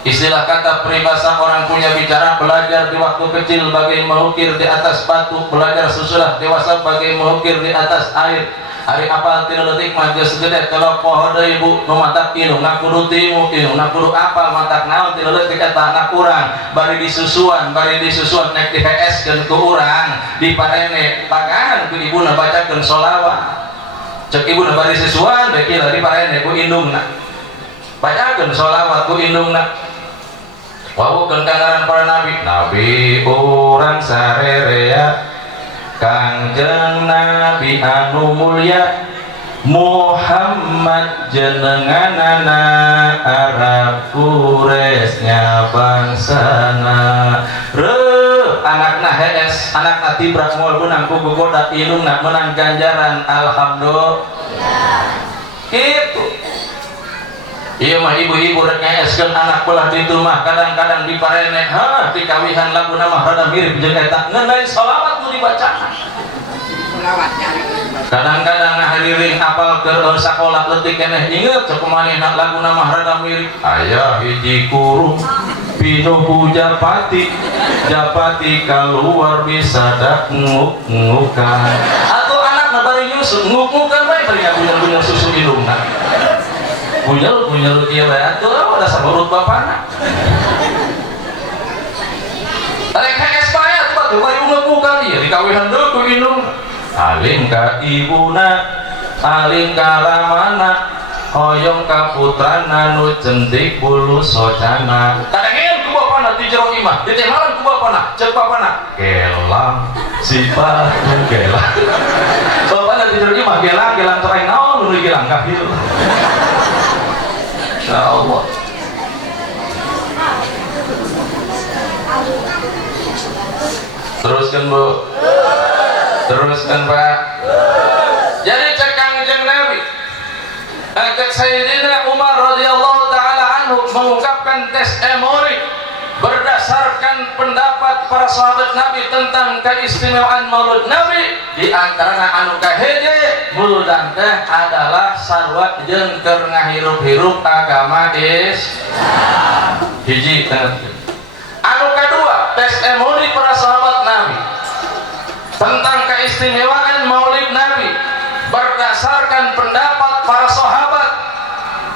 istilah kata peribahasa orang punya bicara belajar di waktu kecil bagai mengukir di atas batu belajar sesudah dewasa bagai mengukir di atas air hari apal tileutik mah geus gede telok poho deui bu nu matak indungna kudu timu indungna kudu apal matak naon tileutik eta anak urang bari disusuan nek di HS-keun ku urang diparene pagahan ku ibuna bacakeun sholawat cek ibuna bari sisuan bae kira diparene ku indungna bacakeun sholawat ku indungna wawukeun kangaran para nabi urang sarerea Kangjeng Nabi anu mulia Muhammad jenenganana Arab Quraisnya bangsana anakna HS anakna tibrak moal menang ku gogoda indungna menang ganjaran alhamdulillah gitu. Iya mah ibu-ibu rek nyaeskeun anak belah ditu mah kadang-kadang diparene di kawihan lagu nama rada mirip jeung eta ngeundain sholawat nu dibacakan kadang-kadang ngahadirin apal ke sakola leutik keneh inget cek kumanehna lagu nama rada mirip aya hiji kurung pinuh Japati keluar bisa dak nguk-ngukan atuh anakna bari nyusu nguk-ngukan bae bari ngabunyel-bunyel susu indungna bunyel kieu bae atuh udah saburut bapana rek HS bae atuh batu bari nguk-ngukan ieu dikawihan deui ku indung alim ka ibuna alim ka lamana hoyong ka putrana nu cendik bulu socana kadangeueun ku bapana di jero imah ditemalan ku bapana ceuk bapana gelang si batu gelang bapana di jero imah gelang teraing naon nu gelang kahil insyaallah teruskan bu teruskan pak jadi cek Kangjeng Nabi Angkat Sayyidina Umar radhiyallahu ta'ala anhu mengungkapkan testimoni berdasarkan pendapat para sahabat Nabi tentang keistimewaan maulud Nabi di antaranya anu kahiji mauludan teh adalah sarwa jeung keur ngahirup-hirup agama Islam hiji anu kedua testimoni para sahabat Nabi tentang keistimewaan maulid Nabi berdasarkan pendapat para sahabat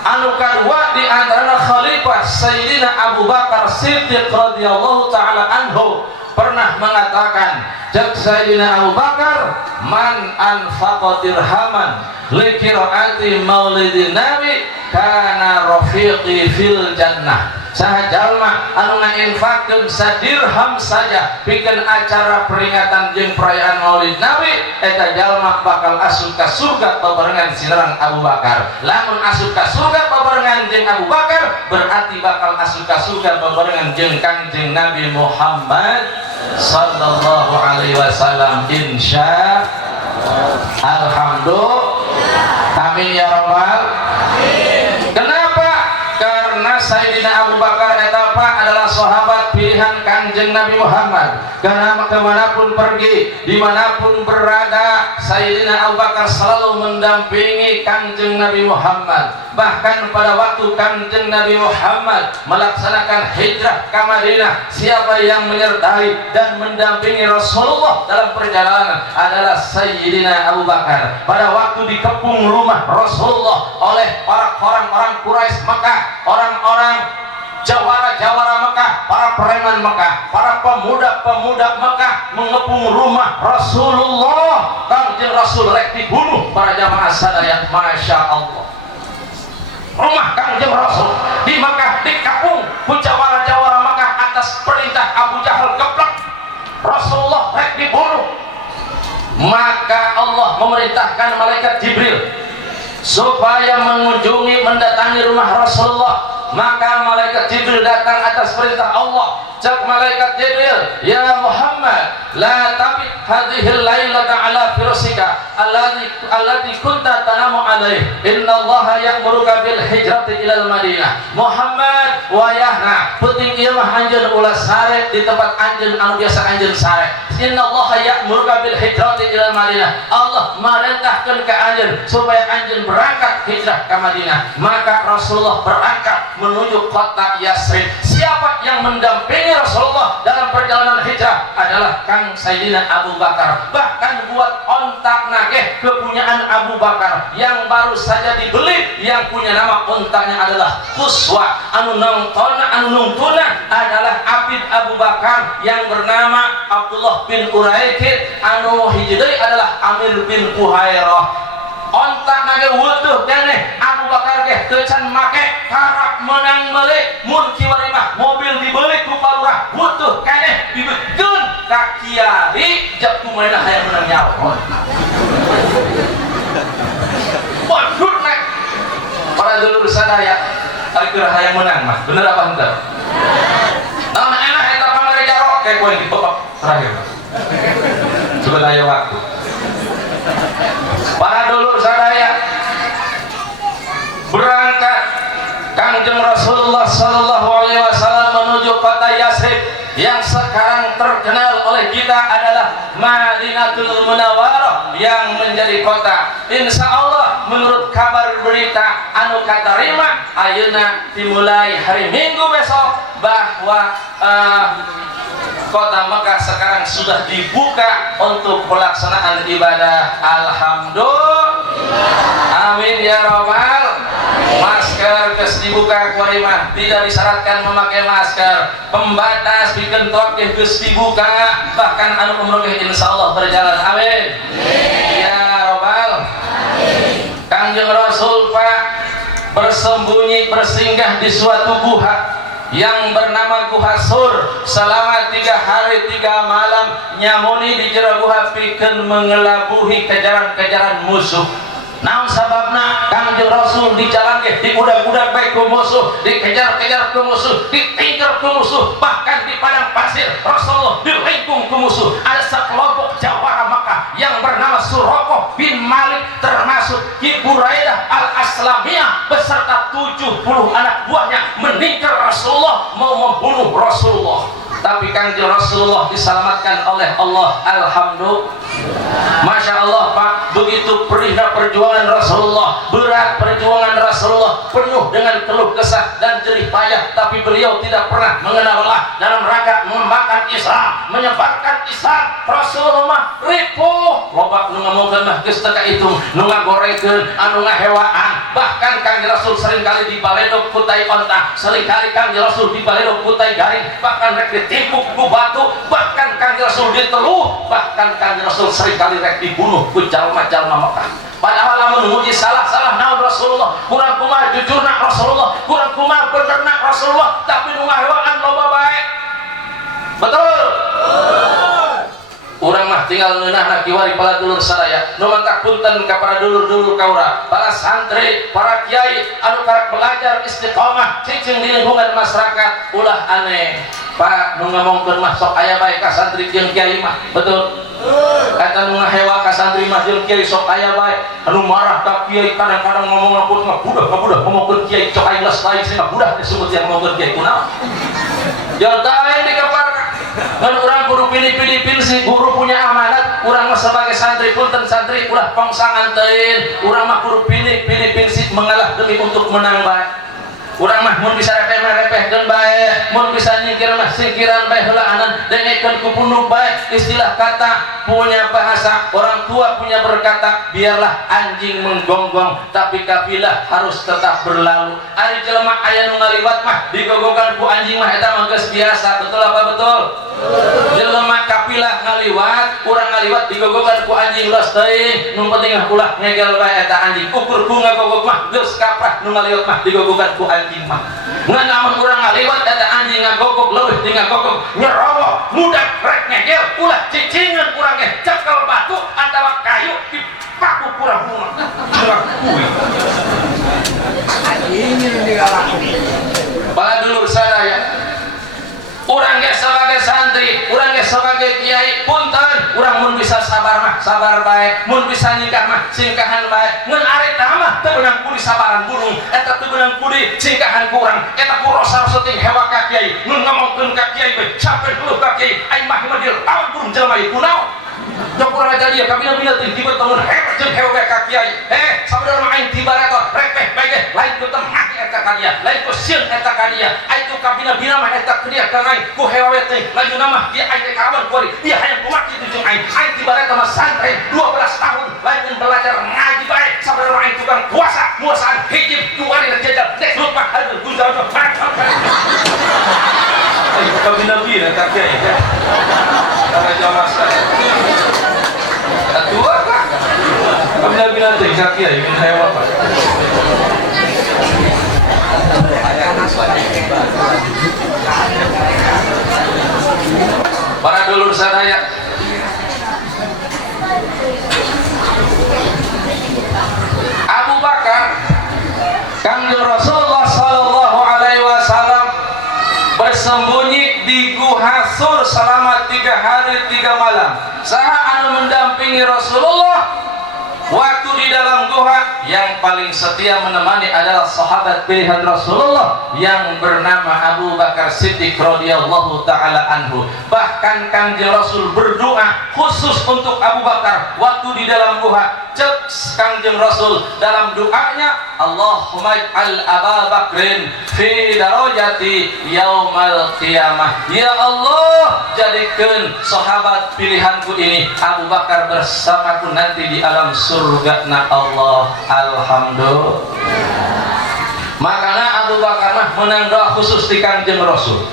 anu kedua di antara khalifah Sayyidina Abu Bakar Siddiq radhiyallahu taala anhu pernah mengatakan jak Sayyidina Abu Bakar man anfaqa dirhaman li qiraati maulidin nabi kana rafiqi fil jannah saha jalma anu ngainfakkeun sadirham saja bikin acara peringatan jeung perayaan Maulid Nabi, eta jalma bakal asup ka surga babarengan sinerang Abu Bakar. Lamun asup ka surga babarengan jeung Abu Bakar, berarti bakal asup ka surga babarengan jeung Kangjeng Nabi Muhammad sallallahu alaihi wasallam, insya alhamdulillah. Amin ya rabbal. Kenapa? Karena Sayyidina Abu Bakar etapa adalah sahabat pilihan Kanjeng Nabi Muhammad. Karena kemanapun pergi, dimanapun berada, Sayyidina Abu Bakar selalu mendampingi Kanjeng Nabi Muhammad. Bahkan pada waktu Kanjeng Nabi Muhammad melaksanakan hijrah ke Madinah, siapa yang menyertai dan mendampingi Rasulullah dalam perjalanan adalah Sayyidina Abu Bakar. Pada waktu dikepung rumah Rasulullah oleh para orang-orang Quraisy Mekah, orang-orang jawara-jawara Mekah, para preman Mekah, para pemuda-pemuda Mekah mengepung rumah Rasulullah. Kanjeng Rasul rek dibunuh para jamaah sadaya. Masya Allah, rumah Kanjeng Rasul di Mekah dikepung ku jawara-jawara Mekah atas perintah Abu Jahal geblek. Rasulullah rek dibunuh. Maka Allah memerintahkan malaikat Jibril supaya mengunjungi, mendatangi rumah Rasulullah. Maka malaikat Jibril datang atas perintah Allah. Cak malaikat Jibril, ya Muhammad, la tabit hadhil lailata ala firasika allati kunta tanamu alaih. Innallaha ya'muruka bil hijrati ilal Madinah. Muhammad, wayahna penting ieu mah anjeun ulah sare di tempat anjeun anu biasa anjeun sare. Innallaha ya'muruka bil hijrati ilal Madinah. Allah merintahkeun ka anjeun supaya anjeun berangkat hijrah ke Madinah. Maka Rasulullah berangkat menuju kota Yasrib. Siapa yang mendampingi Rasulullah dalam perjalanan hijrah adalah Kang Sayyidina Abu Bakar. Bahkan buat ontak nageh kepunyaan Abu Bakar yang baru saja dibeli, yang punya nama ontanya adalah Kuswa. Anu nungtuna adalah Abid Abu Bakar yang bernama Abdullah bin Uraikid. Anu hijri adalah Amir bin Fuhairah. Ontak nage wutuh keneh Abu Bakar ge teu can make harap menang meuli mun kiwari mah mobil dibeli ku palurah wutuh keneh dibeukeun ka kiai jak kumaha hayang menang nyawa. Waduh nek para dulur sadaya ari keur hayang menang mah bener apa henteu? Namun enak eta pamari jarok kayak poin di babak terakhir. Sudah aya waktu. Para dulur sadaya, berangkat Kanjeng Rasulullah sallallahu alaihi wasallam menuju kota Yasrib yang sekarang terkenal oleh kita adalah Madinatul Munawwarah yang menjadi kota. Insya Allah menurut kabar berita anu katarima ayeuna dimulai hari Minggu besok bahwa kota Mekah sekarang sudah dibuka untuk pelaksanaan ibadah. Alhamdulillah, amin ya rabbal. Masker geus dibuka kumaha tidak disyaratkan memakai masker, pembatas bikin tok geus dibuka, bahkan anu umroh insyaallah berjalan. Amin ya rabbal. Kanjeng Rasul Pak bersembunyi bersinggah di suatu guha yang bernama Guha Sur selama 3 hari 3 malam nyamuni di jero guha pikeun mengelabuhi kejaran-kejaran musuh. Naon sababna? Kanjeng Rasul di jalan ge diudag-udag bae ku musuh, dikejar-kejar ku musuh, ditinggal ku musuh, bahkan di padang pasir Rasulullah dilengkung ku musuh. Ada sekelompok jawara Makkah yang bernama Suraqah bin Malik termasuk Ki Buraidah al-Aslamiyah beserta 70 anak buahnya meninggal Rasulullah, mau membunuh Rasulullah. Tapi Kanjeng Rasulullah diselamatkan oleh Allah. Alhamdulillah. Masya Allah Pak, begitu perihnya perjuangan Rasulullah, berat perjuangan Rasulullah, penuh dengan keluh kesah dan jerih payah, tapi beliau tidak pernah mengenal Allah dalam rangka mengembangkan Islam, menyebarkan Islam. Rasulullah ripuh loba nu ngamogeun mah geus teu kahitung, nu ngagorengkeun, anu ngahewaan. Bahkan Kanjeng Rasul seringkali dibaledog ku tai onta, seringkali Kanjeng Rasul dibaledog ku tai garing, bahkan rek ditimpuk ku batu, bahkan Kanjeng Rasul diteluh, bahkan Kanjeng Rasul seringkali rek dibunuh ku jalma-jalma Mekah. padahal lamun muji salah-salah naon Rasulullah, kurang kumaha jujurna Rasulullah, kurang kumaha benerna Rasulullah, tapi nu ngahewaan loba bae. Betul? Urang mah tinggal neunahna kiwari para dulur sadaya nu mangka punten ka para dulur-dulur kaura, para santri, para kiai anu karek belajar istiqomah cicing di lingkungan masyarakat ulah aneh Pak nu ngomongkeun mah sok aya bae ka santri jeung kiai mah. Betul? Eta nu ngahewa ka santri mah jeung kiai sok aya bae, anu marah ka kiai kadang-kadang ngomong ngapun mah budak ngomongkeun kiai cok aya geus lain cenah budak disebut yang ngomongkeun kiai kunaon. Jangan tahu di kapal kan orang kudu pilih-pilih si guru punya amanat, orang mah sebagai santri punten santri ulah pangsangan teuing, orang mah kudu pilih-pilih si mengalah demi untuk menang bae. Urang mah mun bisa repeh-repehkeun bae, mun bisa nyingkir mah singkiran bae heulaanan, dengekeun ku punuk bae. Istilah kata punya bahasa, orang tua punya berkata, biarlah anjing menggonggong tapi kafilah harus tetap berlalu. Ari jelema aya nu ngaliwat mah digogokan ku anjing mah eta mah geus biasa. Betul apa betul? Jelema kafilah ngaliwat, urang ngaliwat digogokan ku anjing los teuing, nu penting ulah ngegel bae eta anjing. Ukur ku ngagogog mah geus kaprah, nu ngaliwat mah digogokan ku anjing mah. Ngan lamun urang ngaliwat eta anjing ngagogog leuwih ti ngagogog nyerowok mudak rek ngegel ulah cicingeun urang ge cekel batu atawa kayu di paku kurang rumah. Anjing digalakeun. Bala dulur sadaya, urang ge sebagai santri, urang ge sebagai kiai punten, urang mun bisa sabar mah sabar bae, mun bisa nyingkah mah singkahan bae. Ngan areta mah teu beunang kudi sabaran burung, eta teu beunang kudi singkahan kurang, eta ku rasa ting hewa ka kiai, mun ngomongkeun ka kiai we sampai dulu ka kiai, aing mah medil taun burung jelema ieu kunaon. Jok urang aja dia kabina-bina teh tiba tahun hebat jeung hewe ka kiai. Sabaraha mah aing tiba eta repeh bae ge, lain ku teu mati eta ka dia, lain ku sieun eta ka dia. Aing ku kabina-bina mah eta ka dia ka aing ku hewe teh, lain mah dia aing teh kawan kuari, dia hayang ku mati jeung aing. Aing tiba eta mah santri 12 tahun, lain belajar ngaji bae. Sabaraha mah aing tukang puasa, muasaan hijib dua dina jajal, nek lut mah hadir gunjal. Aing kabina-bina ka kiai. Karena jamaah saya tua kan kabina-bina teh ka kiai mun hewan Pak. Para dulur sadaya, Abu Bakar Kangjeng Rasulullah sallallahu alaihi wasallam bersembunyi di Guha Sur selama 3 hari 3 malam. Saha anu mendampingi Rasulullah waktu di dalam guha? Yang paling setia menemani adalah sahabat pilihan Rasulullah yang bernama Abu Bakar Siddiq radhiyallahu taala anhu. Bahkan Kangjeng Rasul berdoa khusus untuk Abu Bakar waktu di dalam guha. Cek Kangjeng Rasul dalam doanya, Allahumma ij'al Abu Bakrin fi darajati yaumal qiyamah. Ya Allah, jadikan sahabat pilihanku ini Abu Bakar bersamaku nanti di alam surga na Allah. Alhamdulillah. Makanya Abu Bakar mah menang doa khusus di Kangjeng Rasul.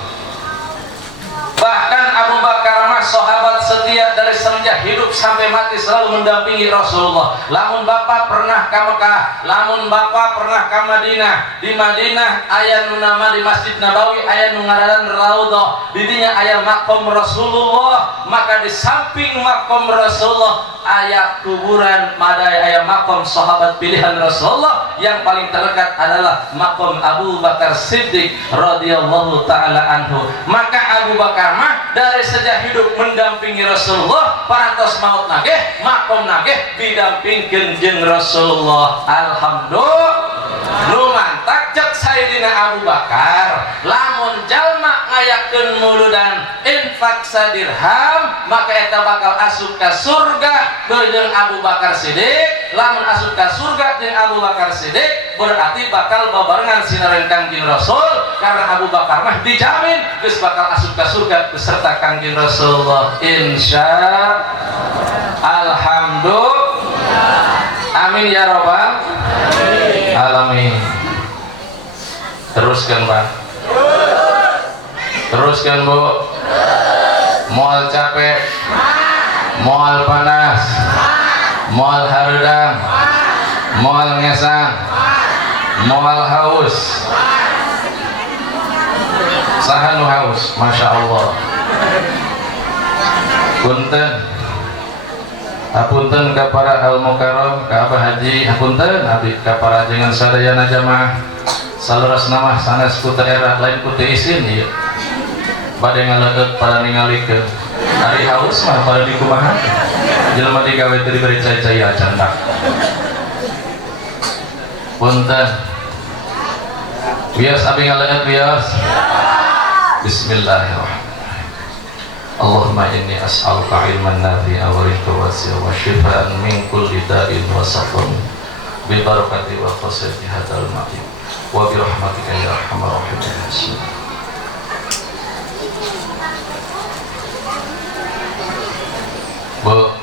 Bahkan Abu Bakar mah sahabat setia dari semenjak hidup sampai mati selalu mendampingi Rasulullah. Lamun bapak pernah ke Mekah, lamun bapak pernah ke Madinah. Di Madinah aya nu nama di Masjid Nabawi aya nu ngaranna Raudhah. Di dinya aya makom Rasulullah, maka di samping makom Rasulullah aya kuburan, madai aya makom sahabat pilihan Rasulullah. Yang paling terdekat adalah makom Abu Bakar Siddiq radhiyallahu taala anhu. Maka Abu Bakar mah dari sejak hidup mendampingi Rasulullah, parantos maut nageh makom nageh didampingkeun jeung Rasulullah. Alhamdulillah. Nu mantak cek Sayyidina Abu Bakar, lamun jalma ngayakeun muludan infak sadirham, maka eta bakal asup ka surga jeung Abu Bakar Siddiq. Lamun asup ka surga jeung Abu Bakar Siddiq berarti bakal babarengan sinareun Kangjeng Rasul, karena Abu Bakar mah dijamin geus bakal asup ka surga beserta Kangjeng Rasulullah insyaallah. Alhamdulillah. Amin ya rabbal alamin. Teruskan Pak. Teruskan Bu. Moal capek, moal panas, moal hareudang, moal ngesang, moal haus. Saha nu haus, masya Allah. Punten, hapunten ka para al mukarram, ka Abah Haji, hapunten abdi ka para jenengan sadayana jamaah saluras nama sanes ku daerah lain ku teu isin ieu. Bade ngaleut para ningalikeun. Ari haus mah pada dikumaha. Jelema digawe teu diberi cai-cai acandak. Punten. Bias abdi ngaleut bias. Bismillahirrahmanirrahim. Allahumma inni as'aluka ilman nafi'a wa rizqan wasi'a wa shifaan min kulli da'in wa saqam bi barakati wa qasati hadzal ma'id wa bi rahmatika ya arhamar rahimin. Bu,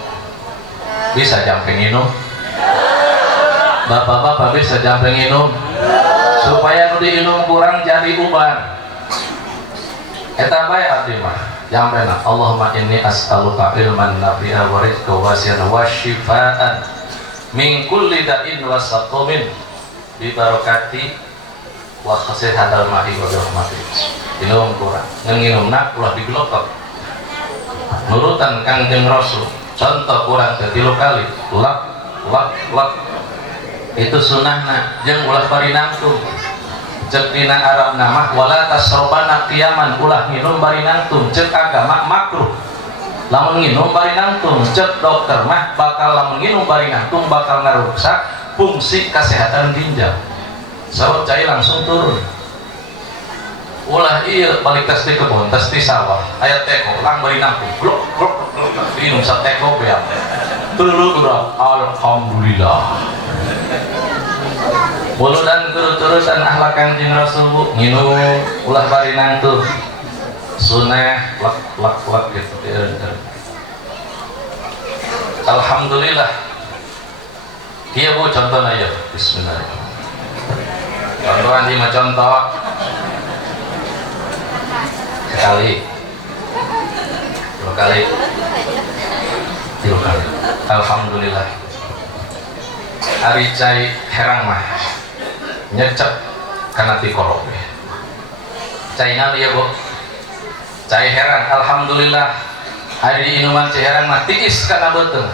bisa jamping minum? Bapak-bapak bisa jamping minum? Supaya nu diinum kurang jadi uban. Eta bae abdi mah jampena Allahumma inni as'aluka ilman nafi'a wa rizqan wasi'an wa shifaan min kulli da'in wa saqamin bi barakati wa khasih hadal ma'i wa rahmati. Inum kurang nginumna ulah digelokok nurutan Kangjeng Rasul. Contoh kurang ke 3 kali lak itu sunahna jeung ulah bari nangtung. Cek dina Arab nama wala tasrobana qiyaman ulah nginum bari nangtung. Cek agama makruh lamun nginum bari nangtung. Cek dokter mah bakal lamun nginum bari nangtung bakal ngarusak fungsi kesehatan ginjal. Sawat cai langsung turun. Ulah ieu balik tes di kebun, tes di sawah aya teko lang bari nangtung glok glok glok diinum sateko beak tuluy urang alhamdulillah. Bulu dan turut-turutan akhlak Kanjeng Rasul bu, nginum ulah bari nangtung sunah lak gitu. Alhamdulillah. Iya bu contohnya ya. Bismillahirrahmanirrahim. Contohan lima contoh sekali 2 kali 3 kali. Alhamdulillah. Hari cai herang mah nyecep karena tikolog cai nanti ya bu cai herang alhamdulillah hari inuman cai herang mah tiis karena betul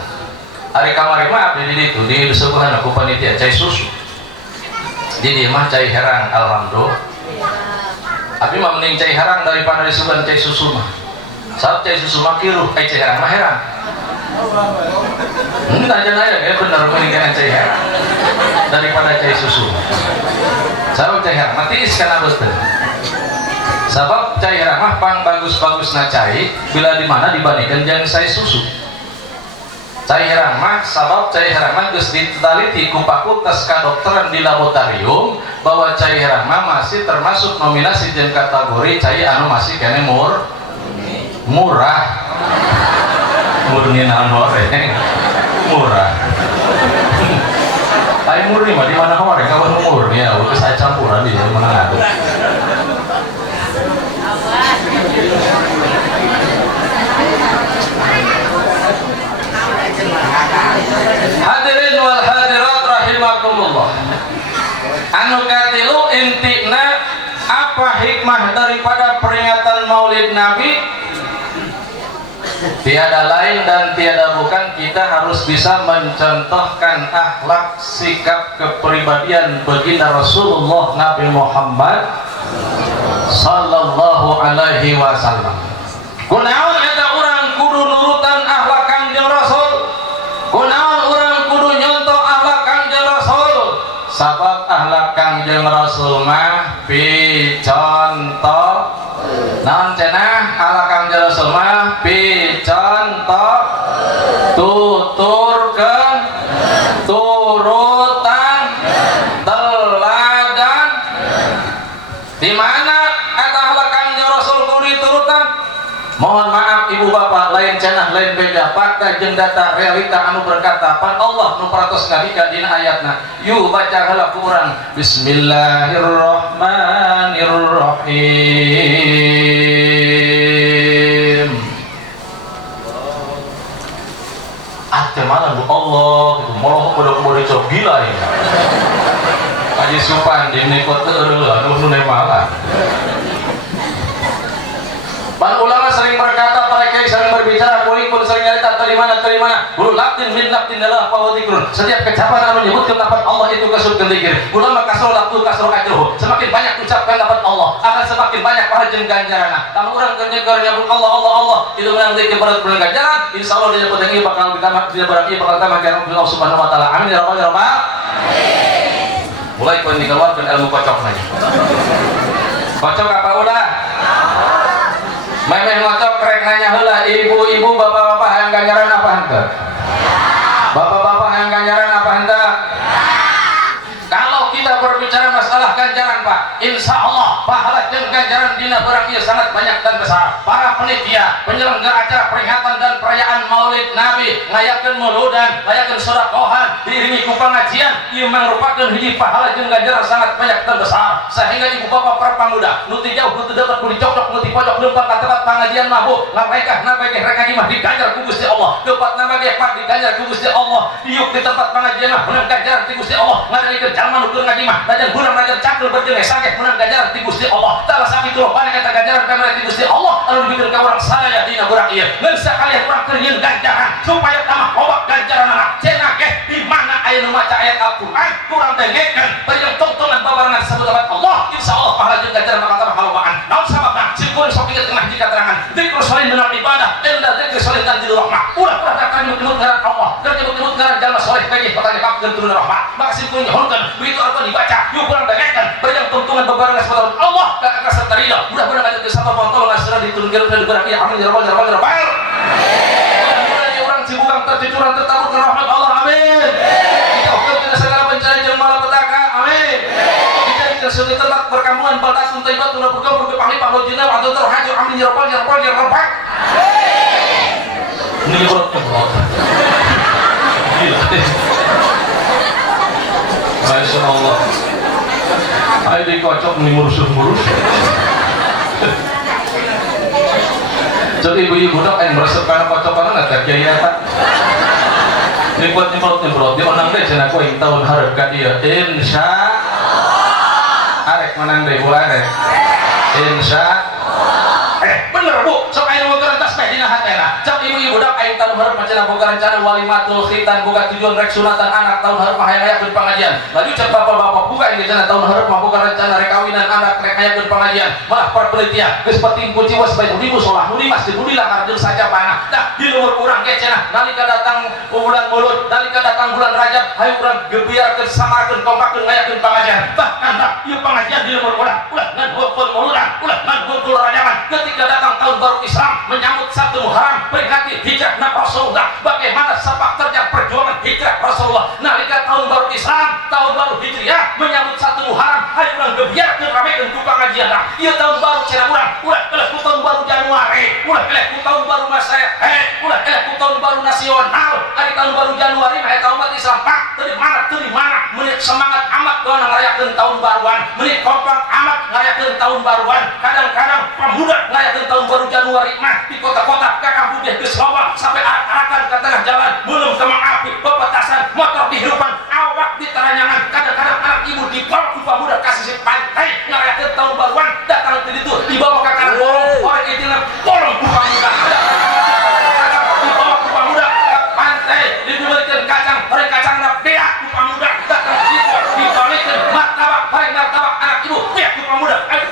hari kamari mah abdi di itu di subuhan aku panitia cai susu di dia mah cai herang alhamdulillah abdi mah mending cai herang daripada disuguhan cai susu mah saat cai susu mah kiruh cai herang mah herang aja nanya ya benar mendingan cai herang daripada cai susu. Sabab cai herang mati karena betul. Sabab cai herang mah pang bagus-bagus na cai bila di mana dibandingkan jeung cai susu. Cai herang mah sabab cai herang mah geus diteliti ku fakultas kadokteran di laboratorium bahwa cai herang mah masih termasuk nominasi jeung kategori cai anu masih kene murah. Murni naon horeng murah. Ayo murni mah di mana horeng kawan murni ya, geus aya campuran di mana ngaduk. Hadirin wal hadirat rahimakumullah. Anu katilu intina apa hikmah daripada peringatan Maulid Nabi? Tiada lain dan tiada bukan kita harus bisa mencontohkan akhlak sikap kepribadian baginda Rasulullah Nabi Muhammad sallallahu alaihi wasallam. Kunaon eta urang kudu nurutan akhlak Kanjeng Rasul. Kunaon urang kudu nyontoh akhlak Kanjeng Rasul. Sabab akhlak Kanjeng Rasul mah picontoh. Naon cenah akhlak Kanjeng Rasul mah picontoh tuturkeun turutan teladan. Di mana eta akhlak Kanjeng Rasul kudu diturutan? Mohon maaf ibu bapak lain cenah lain beda fakta jeung data realita anu berkata pan Allah nu paratos ngadika dina ayatna yu baca heula ku urang Bismillahirrahmanirrahim. Ate malah Subhanallah Allah gitu moloh bodoh-bodoh cok gila ya Haji Supandi nikot aduh nu malah. Para ulama sering berkata, para kiai sering berbicara, kulikun sering nyarita terimana, bulu laktin min laktin adalah pawadikrun. Setiap kecapan anu menyebutkan lafaz Allah itu kasutkeun zikir. Ulama kasro laktu kasro ajruh. Semakin banyak ucapkan lafaz Allah, akan semakin banyak pahala jeung ganjaranna. Lamun urang keur nyebut Allah, itu menang zikir berat ganjaran. Insyaallah dia dapat yang bakal ditambah, dia berarti bakal tambah karena Allah Subhanahu wa taala. Amin ya rabbal alamin. Mulai poin dikeluarkan ilmu kocok lagi. Kocok apa ulah? Memeh ngocok rek nanya heula ibu-ibu bapak-bapak hayang ganjaran apa henteu? Bapak-bapak hayang ganjaran apa henteu? Kalau kita berbicara masalah ganjaran Pak, insya Allah pahala dan ganjaran dina barang ieu sangat banyak dan besar. Para panitia penyelenggara acara peringatan dan perayaan Maulid Nabi ngayakeun mauludan, ngayakeun sedekah, diiringi ku pengajian, ieu merupakan hiji pahala jeung ganjaran sangat banyak dan besar. Sehingga ibu bapak para pamuda nu teu jauh nu teu deukeut nu dicocok nu di pojok leumpang ka tempat pengajian mabuk, ngarekah nabege rek ngaji mah diganjar ku Gusti Allah. Kepat nabege pak diganjar ku Gusti Allah. Diuk di tempat pengajian mah menang ganjaran ti Gusti Allah. Ngadalikeun jalma nu keur ngaji mah dajan guna ngajar cakil berjenis sakit menang ganjaran ti Gusti Allah. Tara sakitu bana eta ganjaran kamera ti Gusti Allah anu dibikeun ka urang sadaya dina urang ieu. Ngan sakalian urang keur nyieun ganjaran supaya tambah loba ganjaranna. Cenah ge di mana aya nu maca ayat Al-Qur'an kurang dengekeun bajang tontonan babarengan sabut Allah insyaallah pahala jeung ganjaran bakal tambah halobaan. Naon sababna? Sipun sok inget tengah jika terangan dzikr salih benar ibadah enda dzikr salih tanzil rahmah. Ulah akan nyebut ngaran Allah dan nyebut ngaran jalma saleh teh patanya kapkeun turun rahmat. Maka sipun nyohorkeun begitu Al-Qur'an dibaca yuk kurang dengekeun bajang tontonan babarengan sabut Allah ka kasar tarida. Mudah-mudahan ngajeun ke sabab pontol ngasra diturunkeun ke barang ieu amin ya rabbal alamin. Amin. Urang cibugang tercucuran tertabur ke rahmat Allah amin. Dijauhkeun tina segala bencana jeung malapetaka amin. Sudah tempat perkampungan baldas untaibat tuna berkabur ke pahli pahlo jina atau terhancur amin ya rabbal alamin. Ini berat gila. Masya Allah. Ayo dikocok nih murus. Jadi ibu-ibu dok yang meresep karena kocokan nggak tak kiai tak. Ini buat nyemprot dia menang deh cina aku yang tahun harap kan dia insya arek menang deh mulai insya bener bu sok ayo mau kerentas teh dina hatena cak ibu-ibu dok aing tahun harap macam boga rencana walimatul khitan boga tujuan rek sunatan anak tahun harap hayang hayakeun pengajian laju cek bapak-bapak buka ieu cenah tahun harap mah boga rencana rek kawinan anak rek hayakeun pengajian malah perpelitian geus penting kunci was bae nu salah nu di masjid nu di langar jeung sajabana dah di lumur urang ge cenah nalika datang bulan Maulud nalika datang bulan Rajab hayu urang gebiarkeun samarkeun kompakeun ngayakeun pengajian bahkan dah ieu pengajian di lumur urang ulah ngan hukul Mauludan ulah ngan hukul Rajaban ketika datang tahun baru Islam menyambut 1 Muharram peringati hijrah Nabi Rasulullah bagaimana sepak terjang perjuangan hijrah Rasulullah nalika tahun baru Islam tahun baru Hijriah menyambut 1 Muharram hayu urang gebiarkeun ramekeun ku pengajian ieu tahun baru cenah ulah keleh ku tahun baru Januari ulah keleh ku tahun baru Masehi ulah keleh ku tahun baru nasional ari tahun baru Januari mah tahun umat Islam pak teu di mana menit semangat amat doa ngarayakeun tahun baruan menit kompak amat ngarayakeun tahun baruan kadang-kadang pemuda ngarayakeun tahun baru Januari mah di kota-kota ka kampung geus loba sampai arak-arakan ke tengah jalan belum kembang api pepetasan motor dihirupan awak di teranyangan kadang-kadang anak ibu dibawa ku pemuda ka sisi pantai ngarayakeun tahun baruan datang ke ditu dibawa ka kana bolong orang itu bolong ku pemuda dibawa ku pemuda ke pantai dibelikeun kacang hari kacangna beak ku pemuda datang ke ditu dibalikeun martabak hari martabak anak ibu beak ku pemuda ayo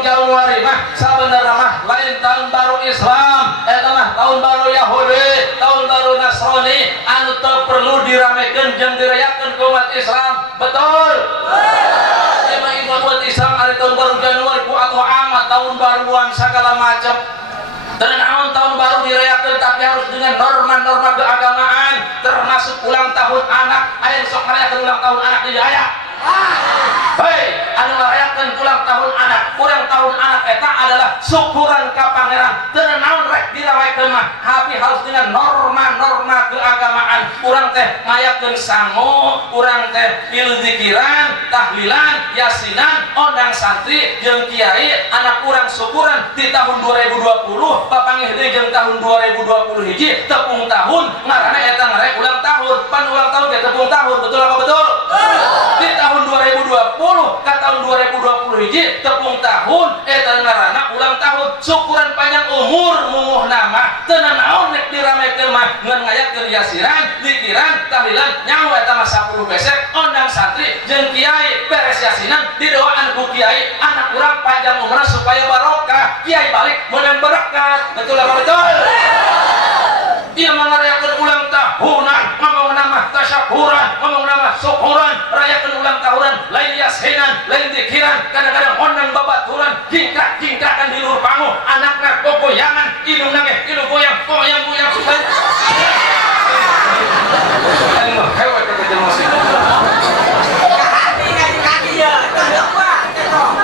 Januari mah sabenerna mah lain tahun baru Islam eta mah tahun baru Yahudi tahun baru Nasrani anu teu perlu diramekeun jeung dirayakeun ku umat Islam betul emang ibu umat Islam ari tahun baru Januari ku atuh amat tahun baruan segala macam dan naon tahun baru dirayakeun tapi harus dengan norma-norma keagamaan termasuk ulang tahun anak aya sok ngarayakeun ulang tahun anak di aya hei anu ngarayakeun ulang tahun anak eta adalah syukuran ka pangeran teu naon rek dirawekeun mah tapi harus dengan norma-norma keagamaan. Urang teh ngayakeun sango, urang teh ilzikiran, tahlilan, yasinan, ondang santri jeung kiai anak urang syukuran di tahun 2020 papangih deui jeung tahun 2021 tepung tahun ngaranna eta ngarek ulang tahun. Pan ulang tahun ge tepung tahun, betul apa betul? Di tahun 2020 ka tahun 2021 tepung tahun eta ngaranna ulang tahun. Syukuran panjang umur mumuh nama teu naon nek diramekeun mah ngan ngayakeun yasiran, zikiran, tahlilan nyawa eta mah 10 besek ondang santri jeung kiai beres yasinan didoaan ku kiai anak urang panjang umurna supaya barokah, kiai balik meunang berkat. Betul apa betul? Ia mengarayakeun ulang tahunan ngomong nama tasyakuran, ngomong nama syukuran, rayakeun ulang tahunan lain yasinan, lain zikiran, kadang-kadang ondang babaturan kingkrak-kingkrakan di luhur panggung anakna gogoyangan indungna ge ilu goyang-goyang aing mah hewek ka jelema sih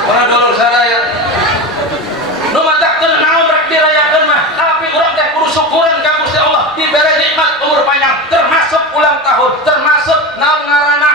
ora dolor sadaya nu matakkeun naon rek dirayakeun mah tapi urang teh kudu syukuran ka Gusti Allah dibere nikmat umur panjang termasuk ulang tahun termasuk naon ngaranna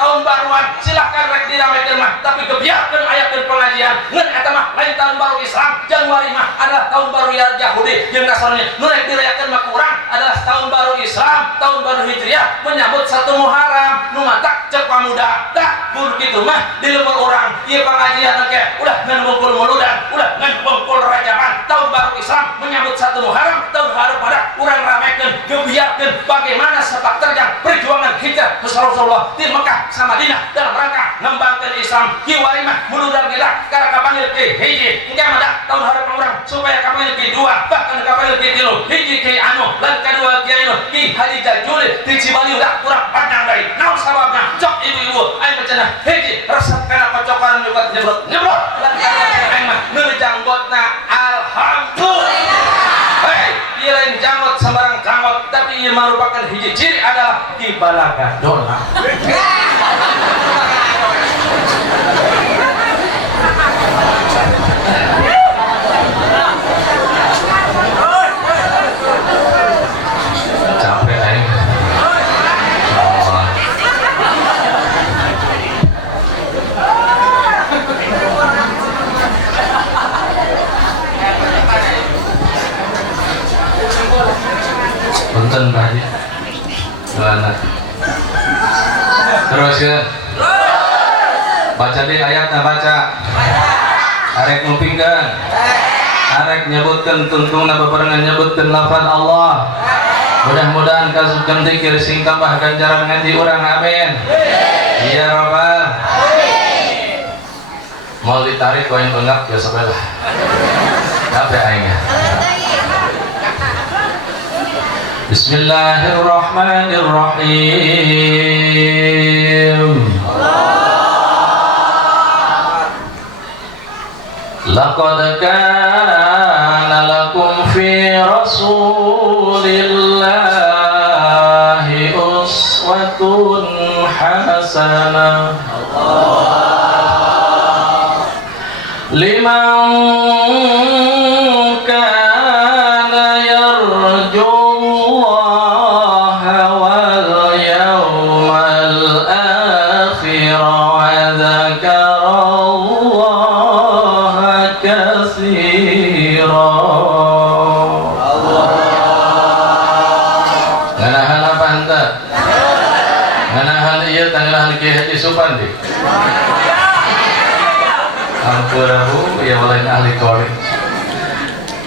tahun baruan silahkan rek diramekeun mah tapi kebiarkeun ayakeun pengajian ngeun eta mah lain tahun baru Islam. Januari mah adalah tahun baru Yahudi jeung Nasrani nu rek dirayakeun mah urang adalah tahun baru Islam, tahun baru Hijriah menyambut 1 Muharram. Nu matak cek pamuda tah mun kitu mah di leueur urang ieu pengajian engke udah ngan bungkul muludan udah ngan bungkul rajaman tahun baru Islam menyambut 1 Muharram tahun baru pada urang ramekeun gebiarkeun bagaimana sepak terjang perjuangan hijrah Rasulullah di Mekah sama Madinah dalam rangka ngembangkeun Islam. Kieu wari mah muludan gerak karena kapanggil ke hiji engke mah tahun harapan urang supaya kapanggil ke 2 bahkan kapanggil ke 3 hiji ke anu lan kadua kiai anu Ki Haji Jajuli di Cibali udah kurang pandang dari naon sababna cok ibu-ibu aing cenah hiji resep kana pacokan nyubat nyebrot lan aing mah neuli janggotna alhamdulillah. Hei ieu lain janggot sembarang janggot tapi ieu merupakan hiji ciri adalah kibalaga dona. Capek aing. Punten Pak Haji. Doana. Terus ya. Baca deh ayatnya baca. Arek ngupingkeun. Arek nyebutkeun tungtungna bebarengan nyebutkeun lafaz Allah. Mudah-mudahan kasupkeun zikir sing tambah ganjaran ngaji urang amin. Iya Rabbal. Mau ditarik koin enggak ya sebelah. Apa aingnya? Bismillahirrahmanirrahim. Laqad kana lakum fi Rasulillahi uswatun hasanah liman kana yarjullaha wal yawmal akhir wa dzakarallaha katsira. Nganahan apa henteu? Nganahan ieu tanggalan Ki Haji Supandi. Ampurahu ya walain ahli qoli.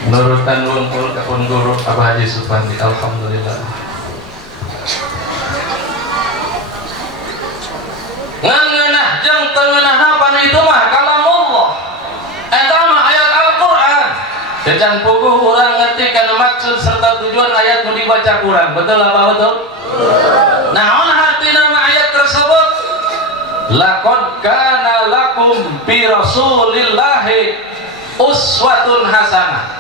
Nurutan wungkul kapun guru Abah Haji Supandi. Alhamdulillah. Ngeunah jeung teu ngeunahapan itu mah kalamullah. Eta mah ayat Al-Qur'an. Jajan puguh urang ngerti kana maksud serta tujuan ayat nu dibaca kurang. Betul apa betul? Naon hartina ayat tersebut? Laqad kana lakum bi Rasulillahi uswatun hasanah.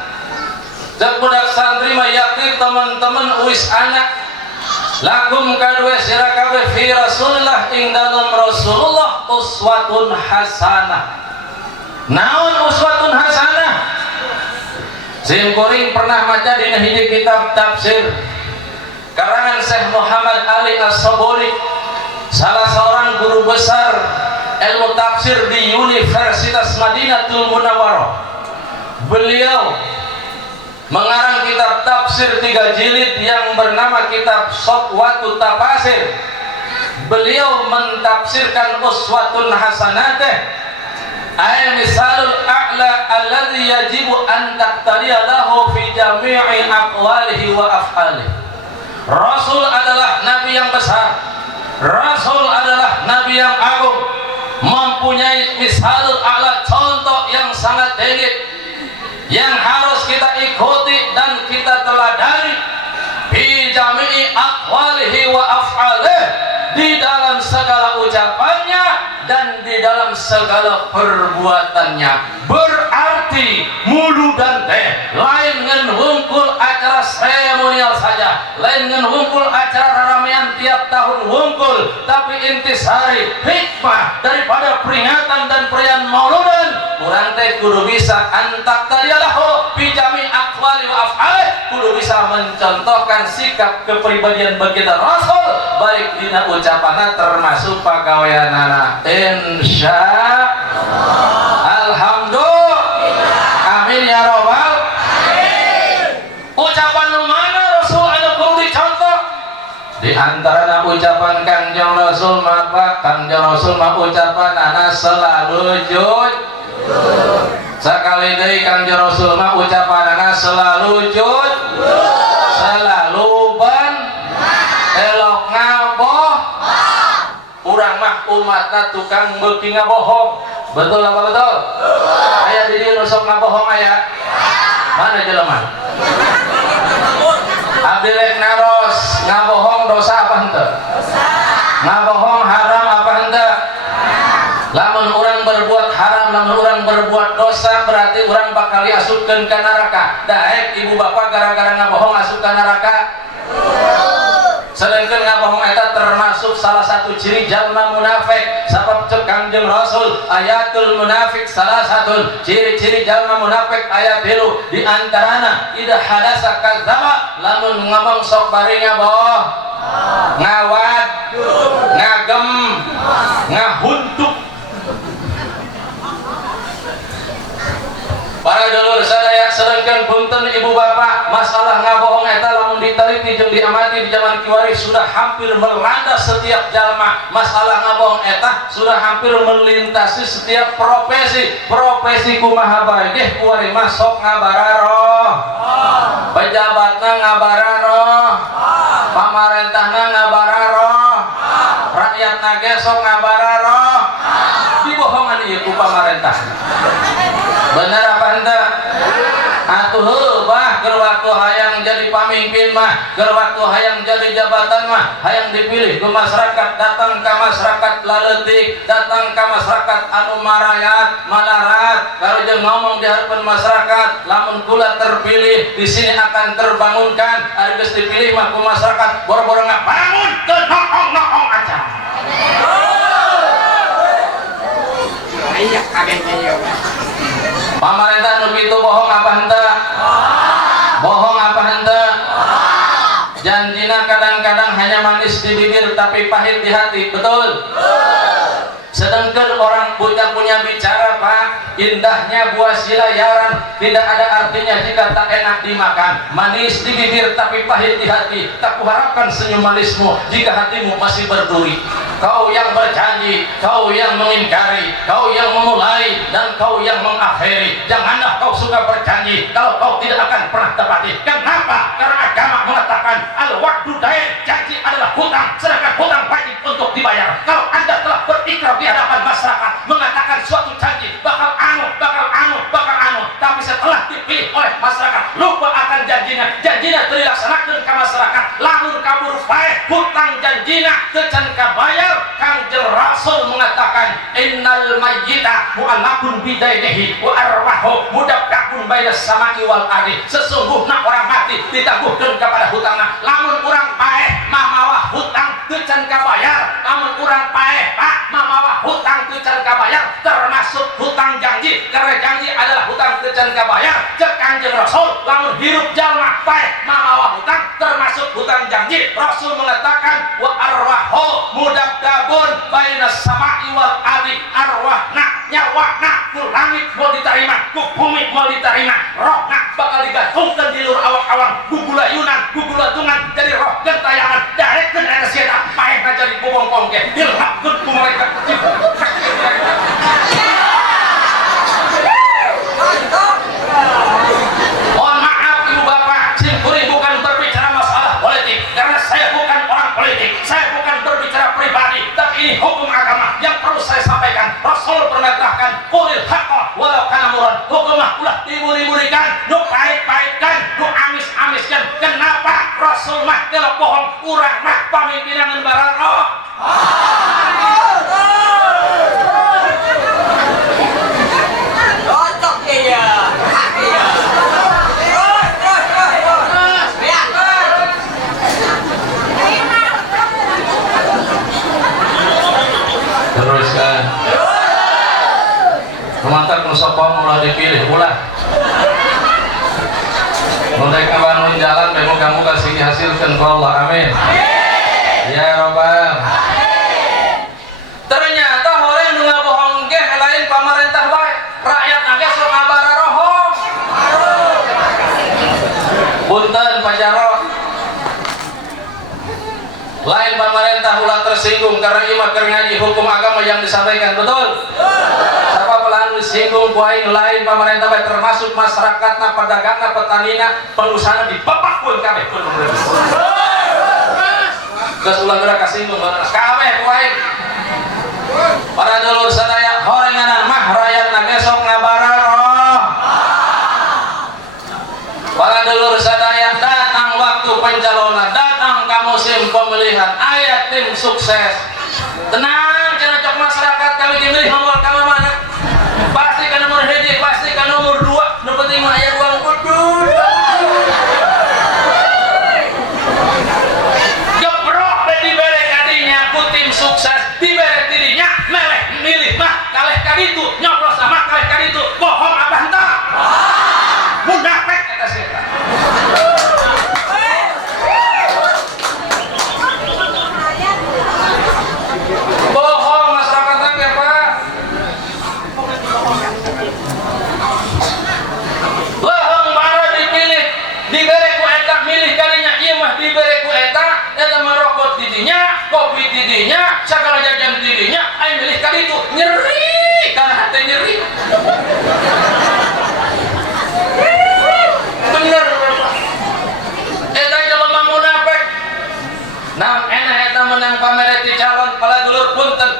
Cek budak santri mah yakin teman-teman uis anak lakum kadue sira kabeh fi Rasulillah ing dalem Rasulullah uswatun hasanah. Naon uswatun hasanah? Sim Kuring pernah maca dina hiji kitab tafsir karangan Syekh Muhammad Ali As-Saburi, salah seorang guru besar ilmu tafsir di Universitas Madinatul Munawwarah. Beliau mengarang kitab tafsir 3 jilid yang bernama kitab Safwatut Tafasir. Beliau mentafsirkan uswatun hasanateh ay misalul a'la alladhi yajibu an taqtariya lahu fi jami'i aqwalihi wa af'alihi. Rasul adalah nabi yang besar, Rasul adalah nabi yang agung, mempunyai misalul a'la, contoh yang sangat tinggi yang harus kita ikuti dan kita teladani fi jami'i aqwalihi wa af'alihi, di dalam segala ucapannya dan di dalam segala perbuatannya. Berarti mulu dan teh lain ngan wungkul acara seremonial saja, lain ngan wungkul acara raramean tiap tahun wungkul, tapi intisari hikmah daripada peringatan dan perayaan mauludan urang teh kudu bisa antak tadialahu fi jami aqwali wa af'ali, kudu bisa mencontohkan sikap kepribadian baginda Rasul baik dina ucapanna termasuk pagaweanana. Insya Alhamdulillah, amin ya robbal alamin. Ucapan nu mana Rasul anu kudu dicontoh? Di antara ucapan Kangjeng Rasul maka Kangjeng Rasul mah ucapan ana selalu jujur. Sakali deui Kangjeng Rasul mah ucapan ana selalu jujur, selalu ban, elok ngaboh. Urang mah umatna tukang beuki ngabohong. Betul apa betul? Aya di dieu nu sok ngabohong aya? Mana jelema? Abdi rek naros ngabohong dosa apa henteu? Ngabohong haram apa henteu? Lamun urang berbuat haram, lamun urang berbuat dosa, berarti urang bakal diasupkeun ka neraka. Daek ibu bapak gara-gara ngabohong asup ka neraka? Sedangkan ngabohong eta termasuk salah satu ciri jalma munafik. Sabab cek Kangjeng Rasul ayatul munafik salah satu ciri-ciri jalma munafik ayat 3 di antarana idza hadasa kadzaba, lamun ngomong sok bari ngaboh, ngawat, ngagem, ngahuntuk. Para dulur sadaya sedangkan punten ibu bapak, masalah ngabohong eta lamun diteliti jeung diamati di zaman kiwari sudah hampir melanda setiap jalma. Masalah ngabohong eta sudah hampir melintasi setiap profesi. Profesi kumaha bae ge kuari mah sok ngabararoh, pejabatna ngabararoh, pamarentahna ngabararoh, rakyatna ge sok ngabararoh. Dibohongan ieu ku pamarentah. Benar apa henteu? Atuh heubah keur waktu hayang jadi pamimpin mah, keur waktu hayang jadi jabatan mah, hayang dipilih ku masyarakat, datang ka masyarakat laletik, datang ka masyarakat anu marayat, malarat, kalau jeung ngomong di hadapan masyarakat, lamun kula terpilih di sini akan terbangunkan, ari geus dipilih mah ku masyarakat boro-boro ngabangun teu noong-noong aja. Aya kaget aya. Pamarentah nu kitu bohong apa henteu? Bohong apa henteu? Janjina kadang-kadang hanya manis di bibir tapi pahit di hati, betul? Sedangkan orang punya bicara pak, indahnya buah silayaran tidak ada artinya jika tak enak dimakan. Manis di bibir tapi pahit di hati. Tak kuharapkan senyum manismu jika hatimu masih berduri. Kau yang berjanji, kau yang mengingkari, kau yang memulai dan kau yang mengakhiri. Janganlah kau suka berjanji kalau kau tidak akan pernah tepati. Kenapa? Karena agama mengatakan al-wa'du dain, janji adalah hutang, sedangkan hutang wajib untuk dibayar. Kalau Anda telah berikrar di hadapan masyarakat mengatakan suatu janji bakal anu, tapi setelah dipilih oleh masyarakat lupa akan janjinya dilaksanakan ke masyarakat, lamun kabur bae hutang janjina tecan kabayar. Kangjeng Rasul mengatakan innal mayyita mu'allaqun bidainihi wa arwahu mudabbaqun bainas samai wal ardi. Sesungguhnya orang mati ditangguhkeun kepada hutangna, lamun urang bae mah mawa hirup jalma baik mamawa hutang termasuk hutang janji. Rasul mengatakan wa arwahu mudabdabun bainas sama'i wal ardi, arwahna nyawakna ku langit mau diterima, ku bumi mau diterima, rohna bakal digantungkan di luar awak-awang, gugulayunan gugulatungan jadi roh gentayangan darekkeun eta sieta paehna jadi bobongkong ge dilhapkeun ku malaikat. Mohon maaf ibu bapak, Simkuring bukan berbicara masalah politik karena saya bukan orang politik, saya bukan berbicara pribadi, tapi ini hukum agama yang perlu saya sampaikan. Rasul perintahkan qulil haqqa walau kana murran, hukumah ulah diburi-burikan, nu pahit-pahitkan, nu amis-amiskan. Kenapa Rasul mah kalau bohong, urang mah pamimpinan bararo. Teruskan mantap nusopong mulai dipilih ulah mulai kebangun jalan moga-moga sih dihasilkan kalau Allah, amin ya robbal. Ternyata orang nu ngabohong ge lain pamarentah bae, rakyat nage sok ngabararohong. Punten Pak Jarot, lain pemerintah ulah tersinggung karena ieu keur ngaji hukum agama yang disampaikan, betul? Sabab lain disinggung ku aing lain pemerintah bae termasuk masyarakatna, pedagangna, petanina, pengusahana dipepakkeun kabeh ku pemerintah. Geus ulah geura kasinggung kabeh ku aing. Para dulur sadaya horenganan mah rakyatna ge sok ngabararoh. Para dulur sadaya datang waktu pencalonan, datang ke musim pemilihan, ayat tim sukses. Tenang, jangan cok masyarakat kami dimilih nomor kami mana? Pasti ke nomor hiji, pasti ke nomor 2. Nu penting mah aya uang kudus. Geprok teh dibere kadinya ku tim sukses, dibere dirinya meleh milih mah kaleh kaditu, nyoblos mah kaleh kaditu. Bohong apa henteu? Munafik eta sieta. Bohong masyarakat tangga Pak. Leheng bara dipilih, dibere ku eta milih kalinya ieu mah dibere ku eta mah rokok didinya, kopi didinya, sagala jajan didinya, ai milih kali itu nyeri, kana hate nyeri. Bener eta jelema munafik. Nah, enak eta menang pamere ti calon pala dulur punten.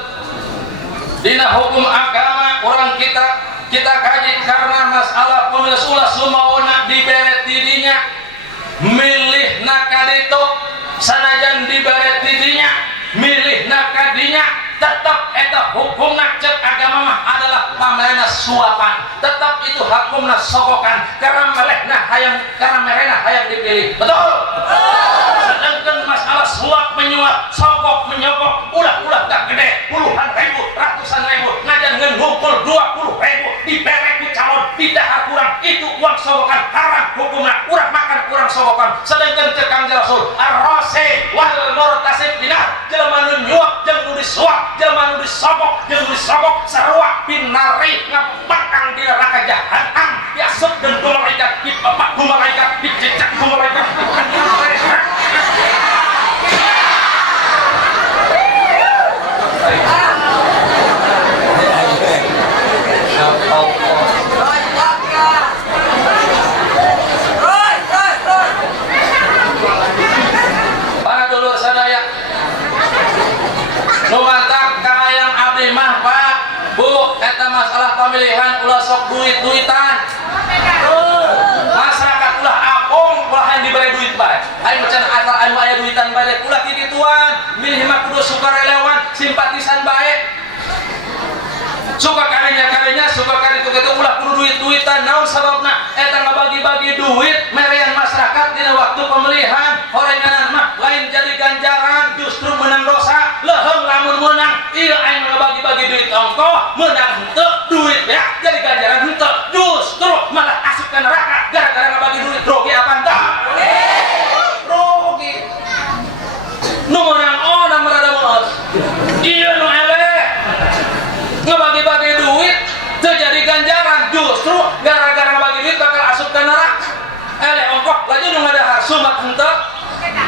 Dina hukum agama orang kita kaji karena masalah pemilu ulah sumaona dibere tidinya milih nakaditu sanajan dibere tidinya milih nakadinya tetap eta hukumna cek agama mah adalah pamerena suapan, tetap itu hukumna sogokan karena merena hayang dipilih, betul? Sedangkan masalah suap menyuap, sogok menyogok, ulah tak gede, puluhan ribu, ratusan ribu, ngajan ngumpul 20.000 dibere ku calon, didahar kurang, itu uang sogokan, haram hukumna, urang makan kurang sogokan. Sedangkan cek Kangjeng Rasul, ar-rasi wal murtasib dinar, jelema nu nyuap jeung nu disuap, jelema nu disogok jeung nu disogok sarua binari ngabakang di neraka jahanam, diasup dan ku malaikat, dipepak ku malaikat, dicicak ku malaikat. Para dulur sadaya numatak kahayang abdi mah Pak Bu, eta masalah pemilihan ulah sok duit-duitan. Masyarakat ulah apung, ulah yang diberi duit bae. Ayo macan asal anu aya duitan bae ulah titituan, milih mah kudu sukarelawan, simpatisan bae. Suka karinya, suka kari itu ulah kudu duit-duitan. Naon sababna? Eta ngabagi-bagi duit merean masyarakat dina waktu pemilihan. Horenganan mah lain jadi ganjaran, justru menang dosa. Leheng lamun menang, ieu aing ngabagi-bagi duit ongkoh, menang henteu duit ya jadi ganjaran henteu. Justru malah asup ka neraka gara-gara ngabagi duit. Droge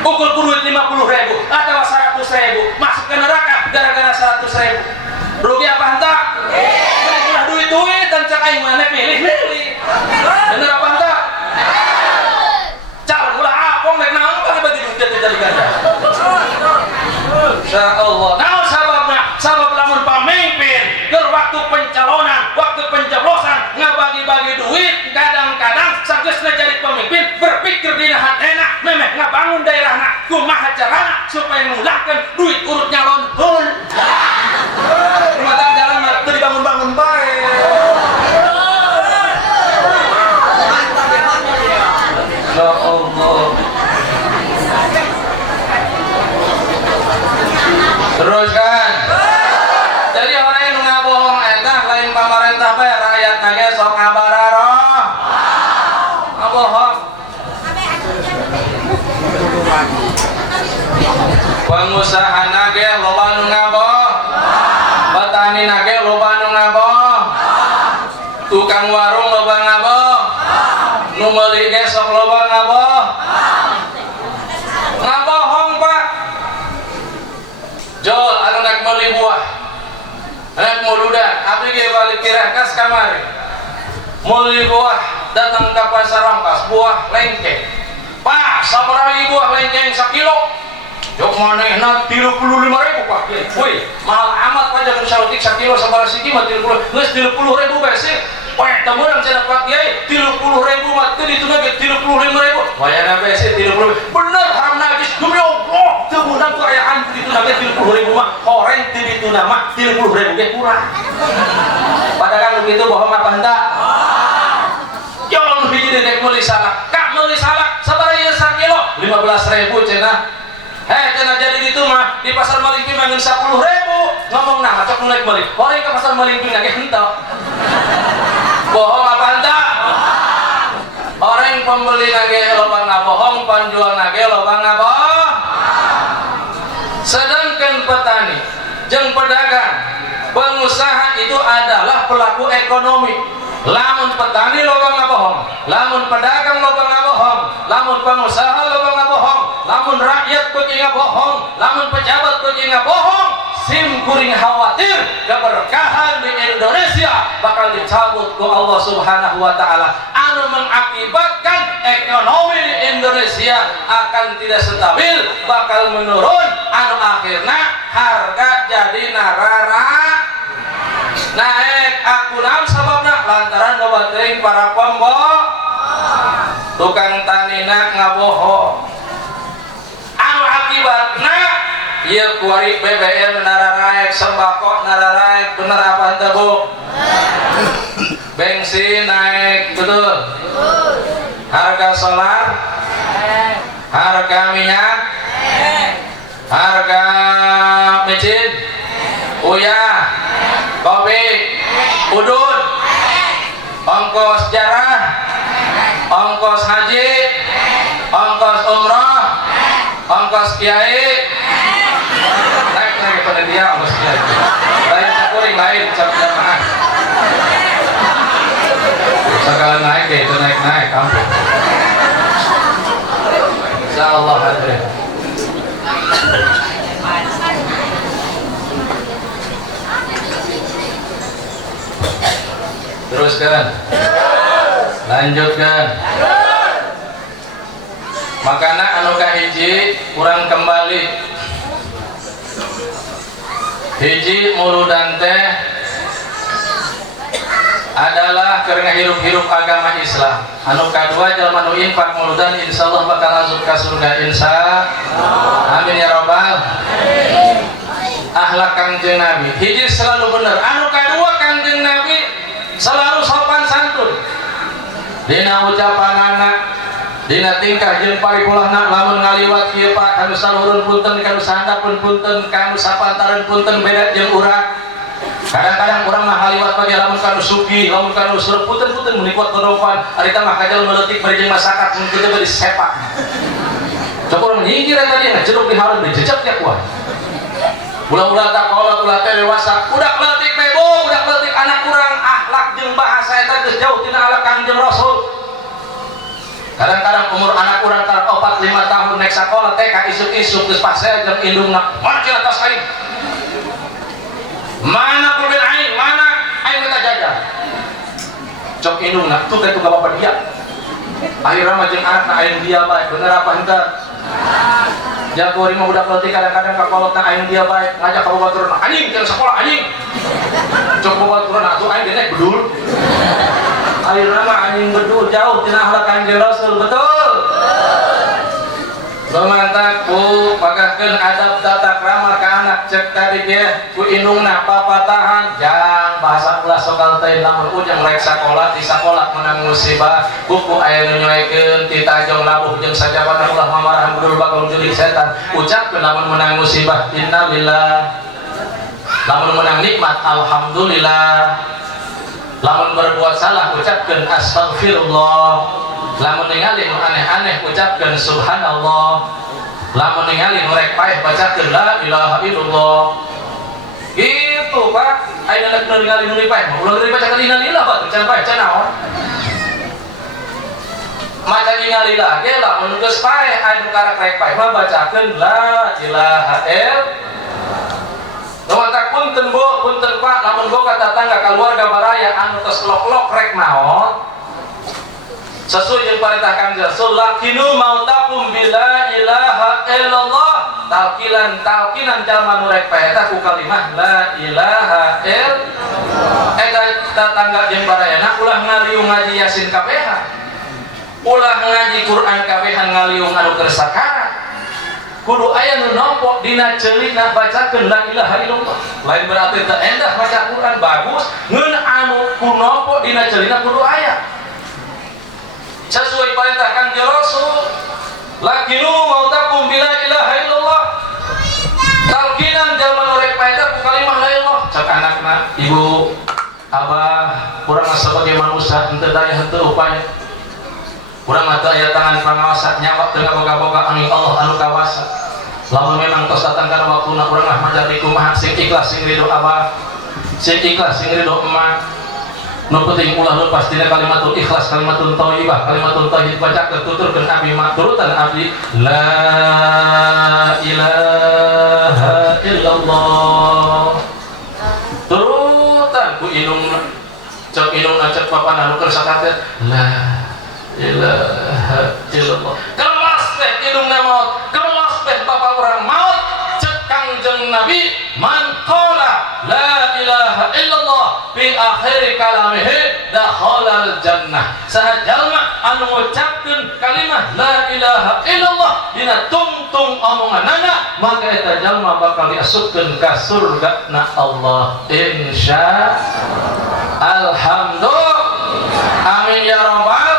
Ukul duit 50.000 atau 100.000 masuk ke neraka gara-gara 100.000. Rugi apa hendak? Ulah duit dan cak aing mana pilih. Bener apa hendak? Calon ulah apong nek naon bagi bagi duit jadi ganda. Insyaallah. Naon sababna? Sabab lamun pamimpin keur waktu pencalonan, waktu pencoblosan ngabagi-bagi duit, kadang-kadang sageusna jadi pemimpin berpikir dina hatena memeh ngabangun daerahna kumaha carana supaya ngulangkeun duit urut nyalon heul. Rumah tangga jalan mah teu dibangun-bangun bae. Ya Allah. Teruskan. Jadi orang yang ngabohong eta lain pamarentah bae rakyat nage sok ngabararo. Ngabohong. Pengusaha nage loba nu ngaboh. Petani nage loba nu ngaboh. Tukang warung loba ngaboh. Nu meuli ge sok loba ngaboh. Ngabohong Pak. Jol anu nak meuli buah. Anak muda, abdi ge balik kirakas kamari. Meuli buah, datang ke pasar Rangkas, buah lengkeng. Pak, sabaraha buah lengkeng 1 kilo? Jok manehna 35.000 Pak. Woi, mahal amat Pak jangan saeutik 1 kilo sabaraha siki mah 30. Geus 30.000 bae sih. Poe teu meurang cenah Pak Kiai, 30.000 mah teu dituna ge 35.000. Wayana bae sih 30.000. Bener haram najis demi Allah. Teu meunang keayaan dituna ge 30.000 mah. Horeng teu dituna mah 30.000 ge kurang. Padahal begitu bohong apa hendak? Jangan hiji dek meuli salak. Kak meuli salak sabaraha ieu 1 kilo? 15.000 cenah. Cenah jadi gitu mah di pasar Malingping mangun 10.000 ngomong nah cok naik balik orang ke pasar Malingping lagi hentok bohong apa hendak orang pembeli nage loba ngabohong penjual nage loba ngaboh sedangkan petani jeung pedagang pengusaha itu adalah pelaku ekonomi. Lamun petani loba ngabohong, lamun pedagang loba ngabohong, lamun pengusaha loba ngabohong, lamun rakyat kudu ngabohong, lamun pejabat kudu ngabohong, sim kuring khawatir keberkahan di Indonesia bakal dicabut ku Allah Subhanahu wa taala anu mengakibatkan ekonomi di Indonesia akan tidak stabil, bakal menurun anu akhirna harga jadi narara naik akunaon sababna lantaran loba teuing para tukang tanina ngabohong anu akibatna ieu kuari BBM nararaek sembako nararaek bener apa henteu Bu? Bensin naik betul harga solar harga minyak harga micin uyah kopi udud ongkos jarah ongkos haji ongkos umroh ongkos kiai naik panitia ongkos kiai lain cakuring lain jamaah sekalian naik itu naik ampun insyaallah hadirin. Teruskan, lanjutkan. Makana anu kahiji kurang kembali. Hiji muludan teh adalah keur ngahirup-hirup agama Islam. Anu kadua jalma nu infak muludan insyaallah bakal masuk ka surga amin ya rabbal akhlak Kangjeng Nabi. Hiji selalu bener. Anu kadua Kangjeng Nabi selalu sopan santun dina ucapanana dina tingkah jeung paripulahna lamun ngaliwat kieu Pak kanu saluhurun punten kanu sandapun punten kanu sapantaran punten beda jeung urang kadang-kadang urang mah ngaliwat mah lamun kanu sugih lamun kanu sureup punten-punten mun ikut godopan ari teh mah kajal meleutik bari jeung masyarakat mun kitu bari sepak coba urang nyingkir eta dia jeruk di hareun dijejak ya kuat ulah-ulah tak kolot ulah teh dewasa budak leutik bebo budak leutik anak urang akhlak jeung bahasa eta geus jauh tina ala Kangjeng Rasul. Kadang-kadang umur anak urang 4-5 tahun naik sakola TK isuk-isuk geus pasea jeung indungna mana ci atas aing mana kurbin aing mana aing minta jajan cok indungna tuh kayak bapak dia akhirnya mah jeung anakna aing dia bae bener apa henteu jago mah budak leutik kadang-kadang kakolotna aing dia bae ngajak ka babaturan anjing jeung sakola anjing cok babaturan atuh aing denek bedul akhirnya mah anjing bedul jauh tina akhlak Kanjeng Rasul betul mantap bu pagahkeun adab tata krama ka anak cek tadi ge ku indungna papatahan jang bahasa ulah sokal teh lamun ujang rek sakola di sakola menang musibah buku aya nu nyoekeun ti tajong labuh jeung sajabana ulah mamarahan budul bakal jurik setan ucapkeun lamun menang musibah innalillah lamun menang nikmat alhamdulillah lamun berbuat salah ucapkeun astagfirullah lamun ningali nu aneh-aneh ucapkeun subhanallah lamun ningali nu rek paeh bacakeun la ilaha illallah gitu Pak aya nu ningali nu paeh mah ulah dibacakeun innalillah Pak can paeh can naon maca innalillah ge lamun geus paeh aya nu karek rek paeh mah bacakeun la ilaha illallah tak punten Bu punten Pak lamun boga tetangga keluarga baraya anu tos lok-lok rek naon sesuai jeung perintah Kanjeng Rasul lakinu mautakum bila ilaha illallah talkinan jalma nu rek paeta ku kalimah la ilaha illallah eta tetangga jeung barayana ulah ngaliung ngaji Yasin kabeh ulah ngaji Quran kabeh ngaliung anu keur sakara kudu aya nu nampa dina ceulina bacakeun la ilaha illallah lain berarti teu endah baca Quran bagus ngeun anu ku nampa dina ceulina kudu aya sesuai perintah Kanjeng Rasul lakinu mautakum bila ilaha illallah talkinan jalma nu rek paeta ku kalimah la ilallah cak anakna ibu abah urang sebagai manusia henteu daya henteu upaya urang mah teu aya tangan pangawasa nyawak teu boga-boga angin Allah anu kawasa lamun memang tos datang kana waktuna urang mah majadi kumaha sing ikhlas sing ridho abah sing ikhlas sing ridho emak nu penting ulah lepas dina kalimatul ikhlas kalimatul thayyibah kalimatul tauhid baca ketuturkeun abdi maturutan abdi la ilaha illallah turutan ku inung cek inung cek papan anu keur sakate la ilaha illallah kelas teh inungna maot kelas teh bapak urang maot cek Kangjeng Nabi man qala la ilaha illallah fi akhir kalamihi dakhalal jannah sahajalma anu ngucapkeun kalimah la ilaha illallah dina tungtung omonganna maka eta jalma bakal diasupkeun ka surgana Allah insya alhamdulillah amin ya rabbal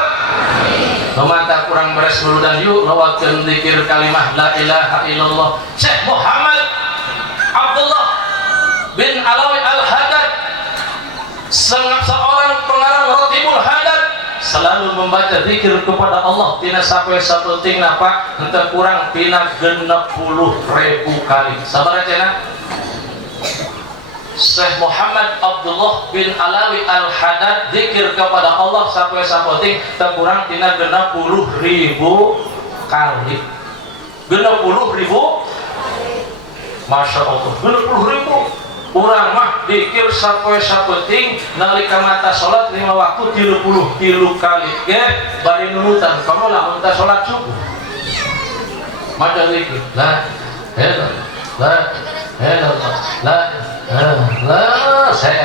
mata kurang beres dulu dan yuk rawakeun zikir kalimah la ilaha illallah Syekh Muhammad Abdullah bin Alawi Al-Haddad seorang pengarang Ratibul Haddad selalu membaca zikir kepada Allah tina sampai sapentingna Pak henteu kurang pina 60.000 kali sabar cenah Syekh Muhammad Abdullah bin Alawi Al-Haddad zikir kepada Allah sampai sapenting teu kurang tina 60.000 kali 60.000 Masya Allah 60.000 urang mah dikir sampai sapenting nalika mata salat 5 waktu 33 kali ge bari nunutan kamu lamun teh salat subuh maca zikir la saya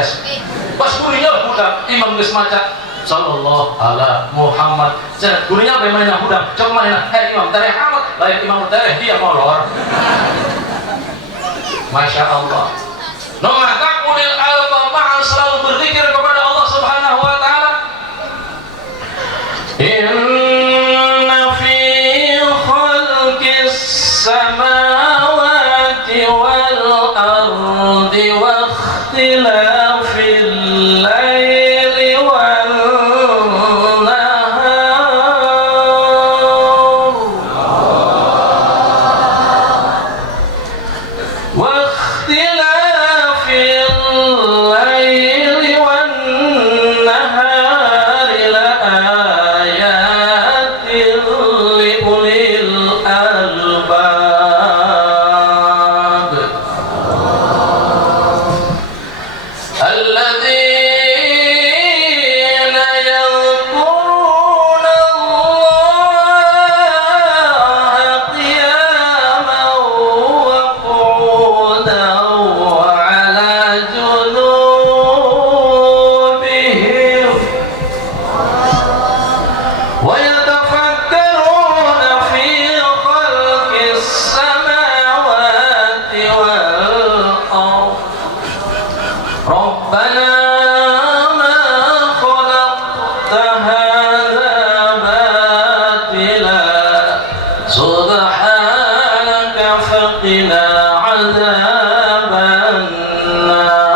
pas kurinya budak imam geus maca sallallahu ala Muhammad cenah kurinya bae mainna budak cok mainna imam tareh amat lain imam tareh dia molor Masya Allah nomor takulil al-Fatihah selalu berzikir kepada Allah Subhanahu wa taala inna fi khalqis samawati wal ardi wa ikhtilafil laili wan nahar wa ikhtilafil laili wan nahar la ayatin li ulil albab فقنا عذاب النار.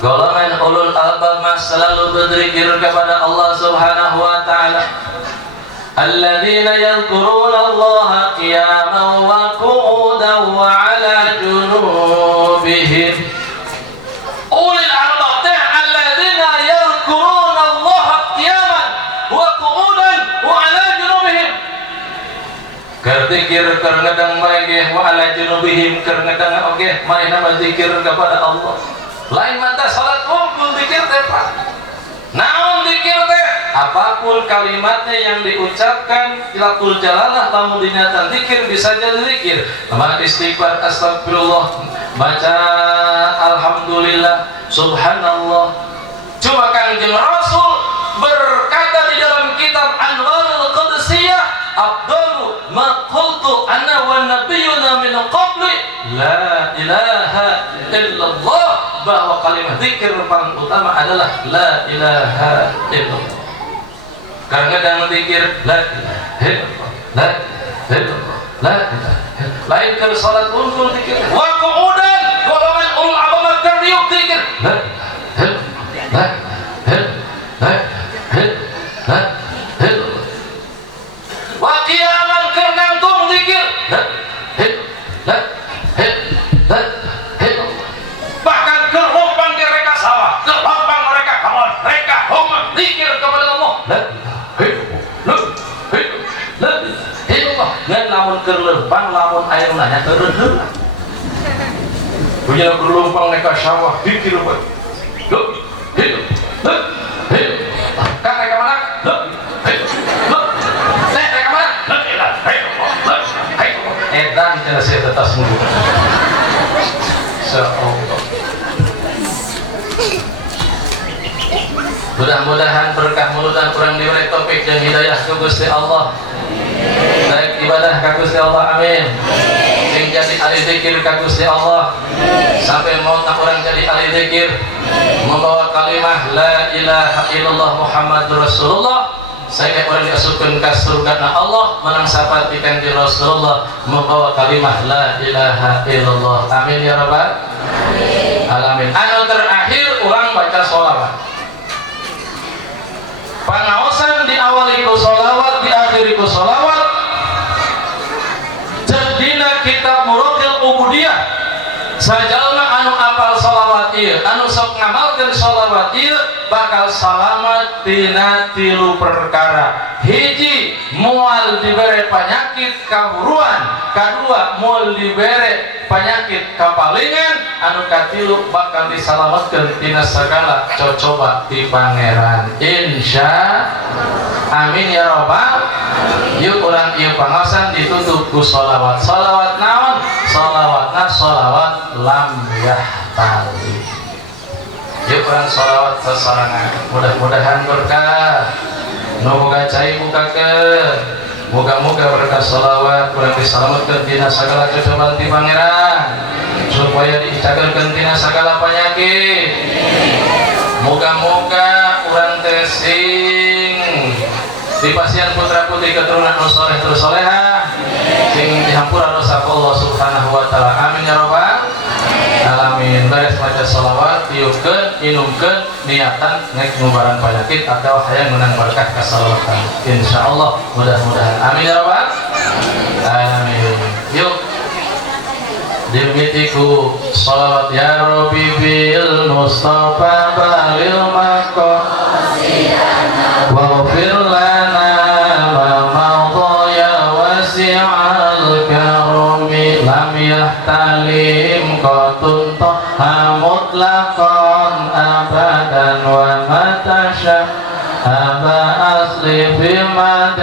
Golongan ulul albab selalu berzikir kepada Allah Subhanahu wa taala. Alladzina yadhkuruna Allah qiyaman wa qu'udan wa 'ala junubihim. Ulul albab alladzina yadhkuruna Allah qiyaman wa qu'udan wa 'ala junubihim. Kerzikir keur ngedang bae wa 'ala junubihim keur ngedang oge maena berzikir kepada Allah. Lain mata salat unggul zikir teh Pak. Naon zikir teh? Apapun kalimatnya yang diucapkan lafzul jalalah lamun dinatan zikir bisa jadi zikir. Nama istighfar, astagfirullah, baca alhamdulillah, subhanallah. Cuma Kanjeng Rasul berkata di dalam kitab Anwarul Qudsiyah, afdalu ma qultu ana wan nabiyyuna min qabli la ilaha illallah, bahwa kalimat zikir paling utama adalah la ilaha illallah. Karena dalam zikir la ilaha illallah, la ilaha illallah, la ilaha illallah. Lain kalau salat unggul zikir wa qu'udan, golongan ulul albab terdiuk zikir la ilaha illallah, la ilaha illallah, la ilaha illallah. Wa qiyaman kernantung zikir la ilaha illallah, la ilaha illallah. Bahkan kerompang mereka sawah, kerompang mereka kawan, mereka homan zikir kepada Allah. Ngan lamun keur leumpang lamun aya nanya teureun heula. Punya gelombang mereka sawah zikir bae. Kan mereka mana? Mereka mana? Edan cara saya tetas mulu. Insyaallah. Mudah-mudahan berkah mulut dan kurang diberi taufik dan hidayah ke Gusti Allah. Naik ibadah ka Gusti Allah, amin. Sing jadi ahli zikir ka Gusti Allah sampai maut orang jadi ahli zikir membawa kalimah la ilaha illallah Muhammadur Rasulullah, saya orang diasupkeun ka surga Allah menang sapati Kanjeng Rasulullah membawa kalimah la ilaha illallah, amin ya rabbal alamin. Anu terakhir orang baca sholawat. Pangaosan diawali ku sholawat, diakhiri ku sholawat. Jadina kitab Muraqil Ubudiyah. Sajalna anu apal sholawat ieu, anu sok ngamalkeun sholawat ieu bakal salamat tina 3 perkara. Hiji, moal dibere penyakit kahuruan. Kadua, moal dibere penyakit kapalingan. Anu katilu bakal disalamatkeun tina sagala cocoba ti Pangeran. Insya amin ya rabbal. Yuk urang ieu pangaosan ditutup ku sholawat. Sholawat naon? Sholawatna sholawat lam yahtali. Yuk urang sholawat sasarangan. Mudah-mudahan berkah. Moga cai bukakeun. Moga-moga berkah sholawat urang disalametkeun tina sagala cocobaan ti Pangeran, supaya dicakeun tina sagala penyakit. Moga-moga urang teh sing dipasihan putra putri keturunan nu saleh terus salehah, sing dihampura dosa Allah Subhanahu wa taala, amin ya rabbal alamin. Beres maca sholawat, tiupkeun, inumkeun, niatan ngek ngubaran penyakit atau hayang menang berkah kasalawatan. Insyaallah mudah-mudahan, amin ya rabbal alamin. Yuk dimitiku sholawat ya Rabbi bil Mustafa balil maqasidana waghfir lana ma madha ya wasi'al karami lam yahtalim qatun mutlaqan abadan wa matasha aba asli bima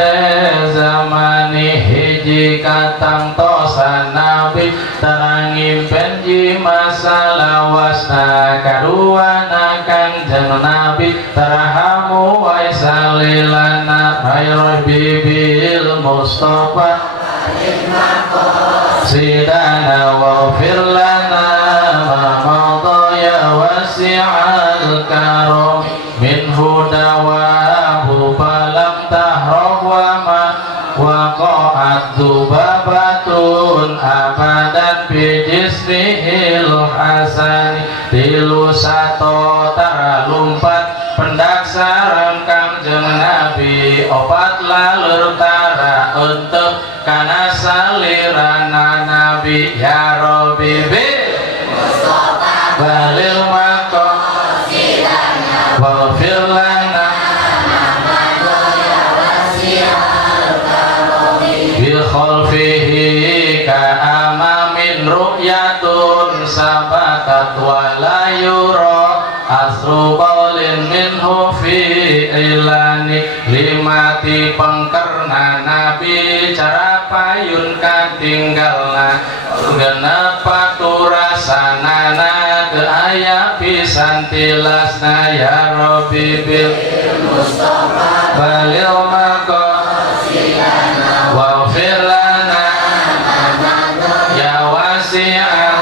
zamani hiji katang tosan nabi terangi benji masalah wasna kadua nakang janu nabi terahamu waisalilana hayroh bibil mustafa sidana waghfir lana ma madha ya wasi'al karam min hudawahu falam tah makdubabatun abadat bijisnihil hasani tilu sato tara lumpat pendaksaran kangjeng Nabi opat lalur tara untuk kana salirana Nabi ya Rabbi balil makom waghfir lana bil khalfihi ka'amamin ru'yatun sabatat wa la yura asru baulin minhu fi ilani limati pengkerna Nabi cara payun katinggalna genep paturasanana ke aya pisan tilasna ya Rabbi bil Mustafa balil maqasidana waghfir lana ya wasi'al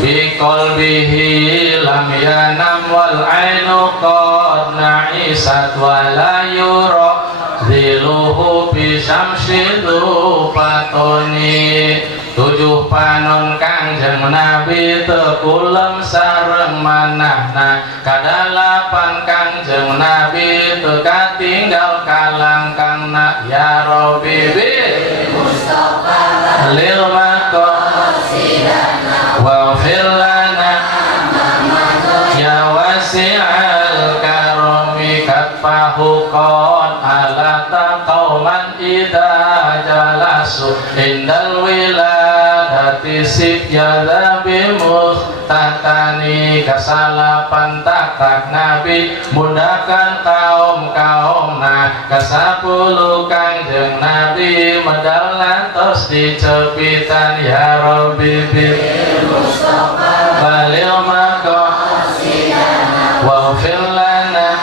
bi qalbihi lam yanam wal ainu qad na'isat wa la yura ziluhu bi syamsidu patoni tujuh panon kangjeng Nabi tekulem sareng manahna kadalapan kangjeng Nabi teka tinggal kalangkangna ya Rabbi bil Mustafa lil maqasidana waghfir lana ya wasi'al karami katfahu qad ala taqauman idza jalasu indal wiladati sibjala bimuhtatani kasalapan takak Nabi mudahkan kaum-kaumna kasapuluh kangjeng Nabi medal lantos dicepitan ya Rabbi bil Mustafa balil maqasidana waghfir lana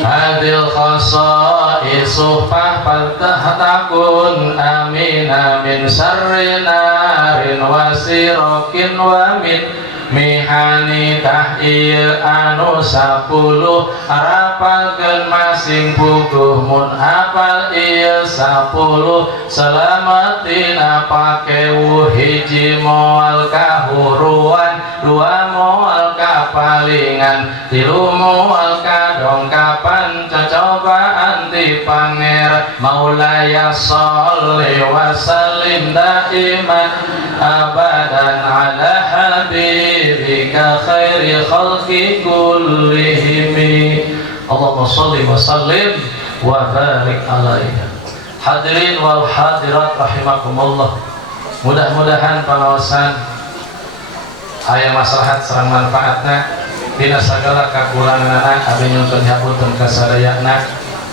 hadil khasaisu fahtakun amina min syarri narin wasirokin wa min mihani tahil anu 10 harapalkeun masing puguh mun hafal ieu 10 selamatina pakewu hiji moal kahuruan dua moal kapalingan tilu moal kadongkapan cocobaan di pangeran maulaya sholli wa sallim daiman abadan ala habibika khairi khalqi kullihim Allahumma sholli wa sallim wa barik alaihi. Hadirin wal hadirat rahimakumullah, mudah-mudahan pengawasan aya maslahat sareng manfaatna dina sagala kakuranganna abdi nyuntun hapunten ka sadayana.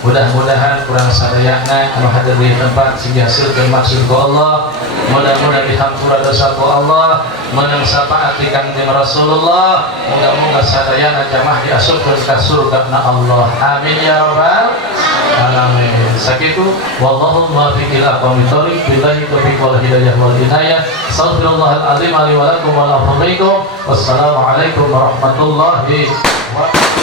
Mudah-mudahan kurang sadayana anu hadir di tempat sing dihasilkeun maksud ku Allah, mudah-mudahan dihampura dosa ku Allah, menang syafaat di kanjeng Rasulullah, mudah-mudahan sadayana jamaah diasupkeun ka surgana Allah. Amin ya rabbal alamin. Sakitu wallahu muwaffiq ila aqwamit thoriq billahi taufiq wal hidayah wal inayah. Astaghfirullahal azim li wa lakum wa la ilaha illa huwa. Wassalamu alaikum warahmatullahi wabarakatuh.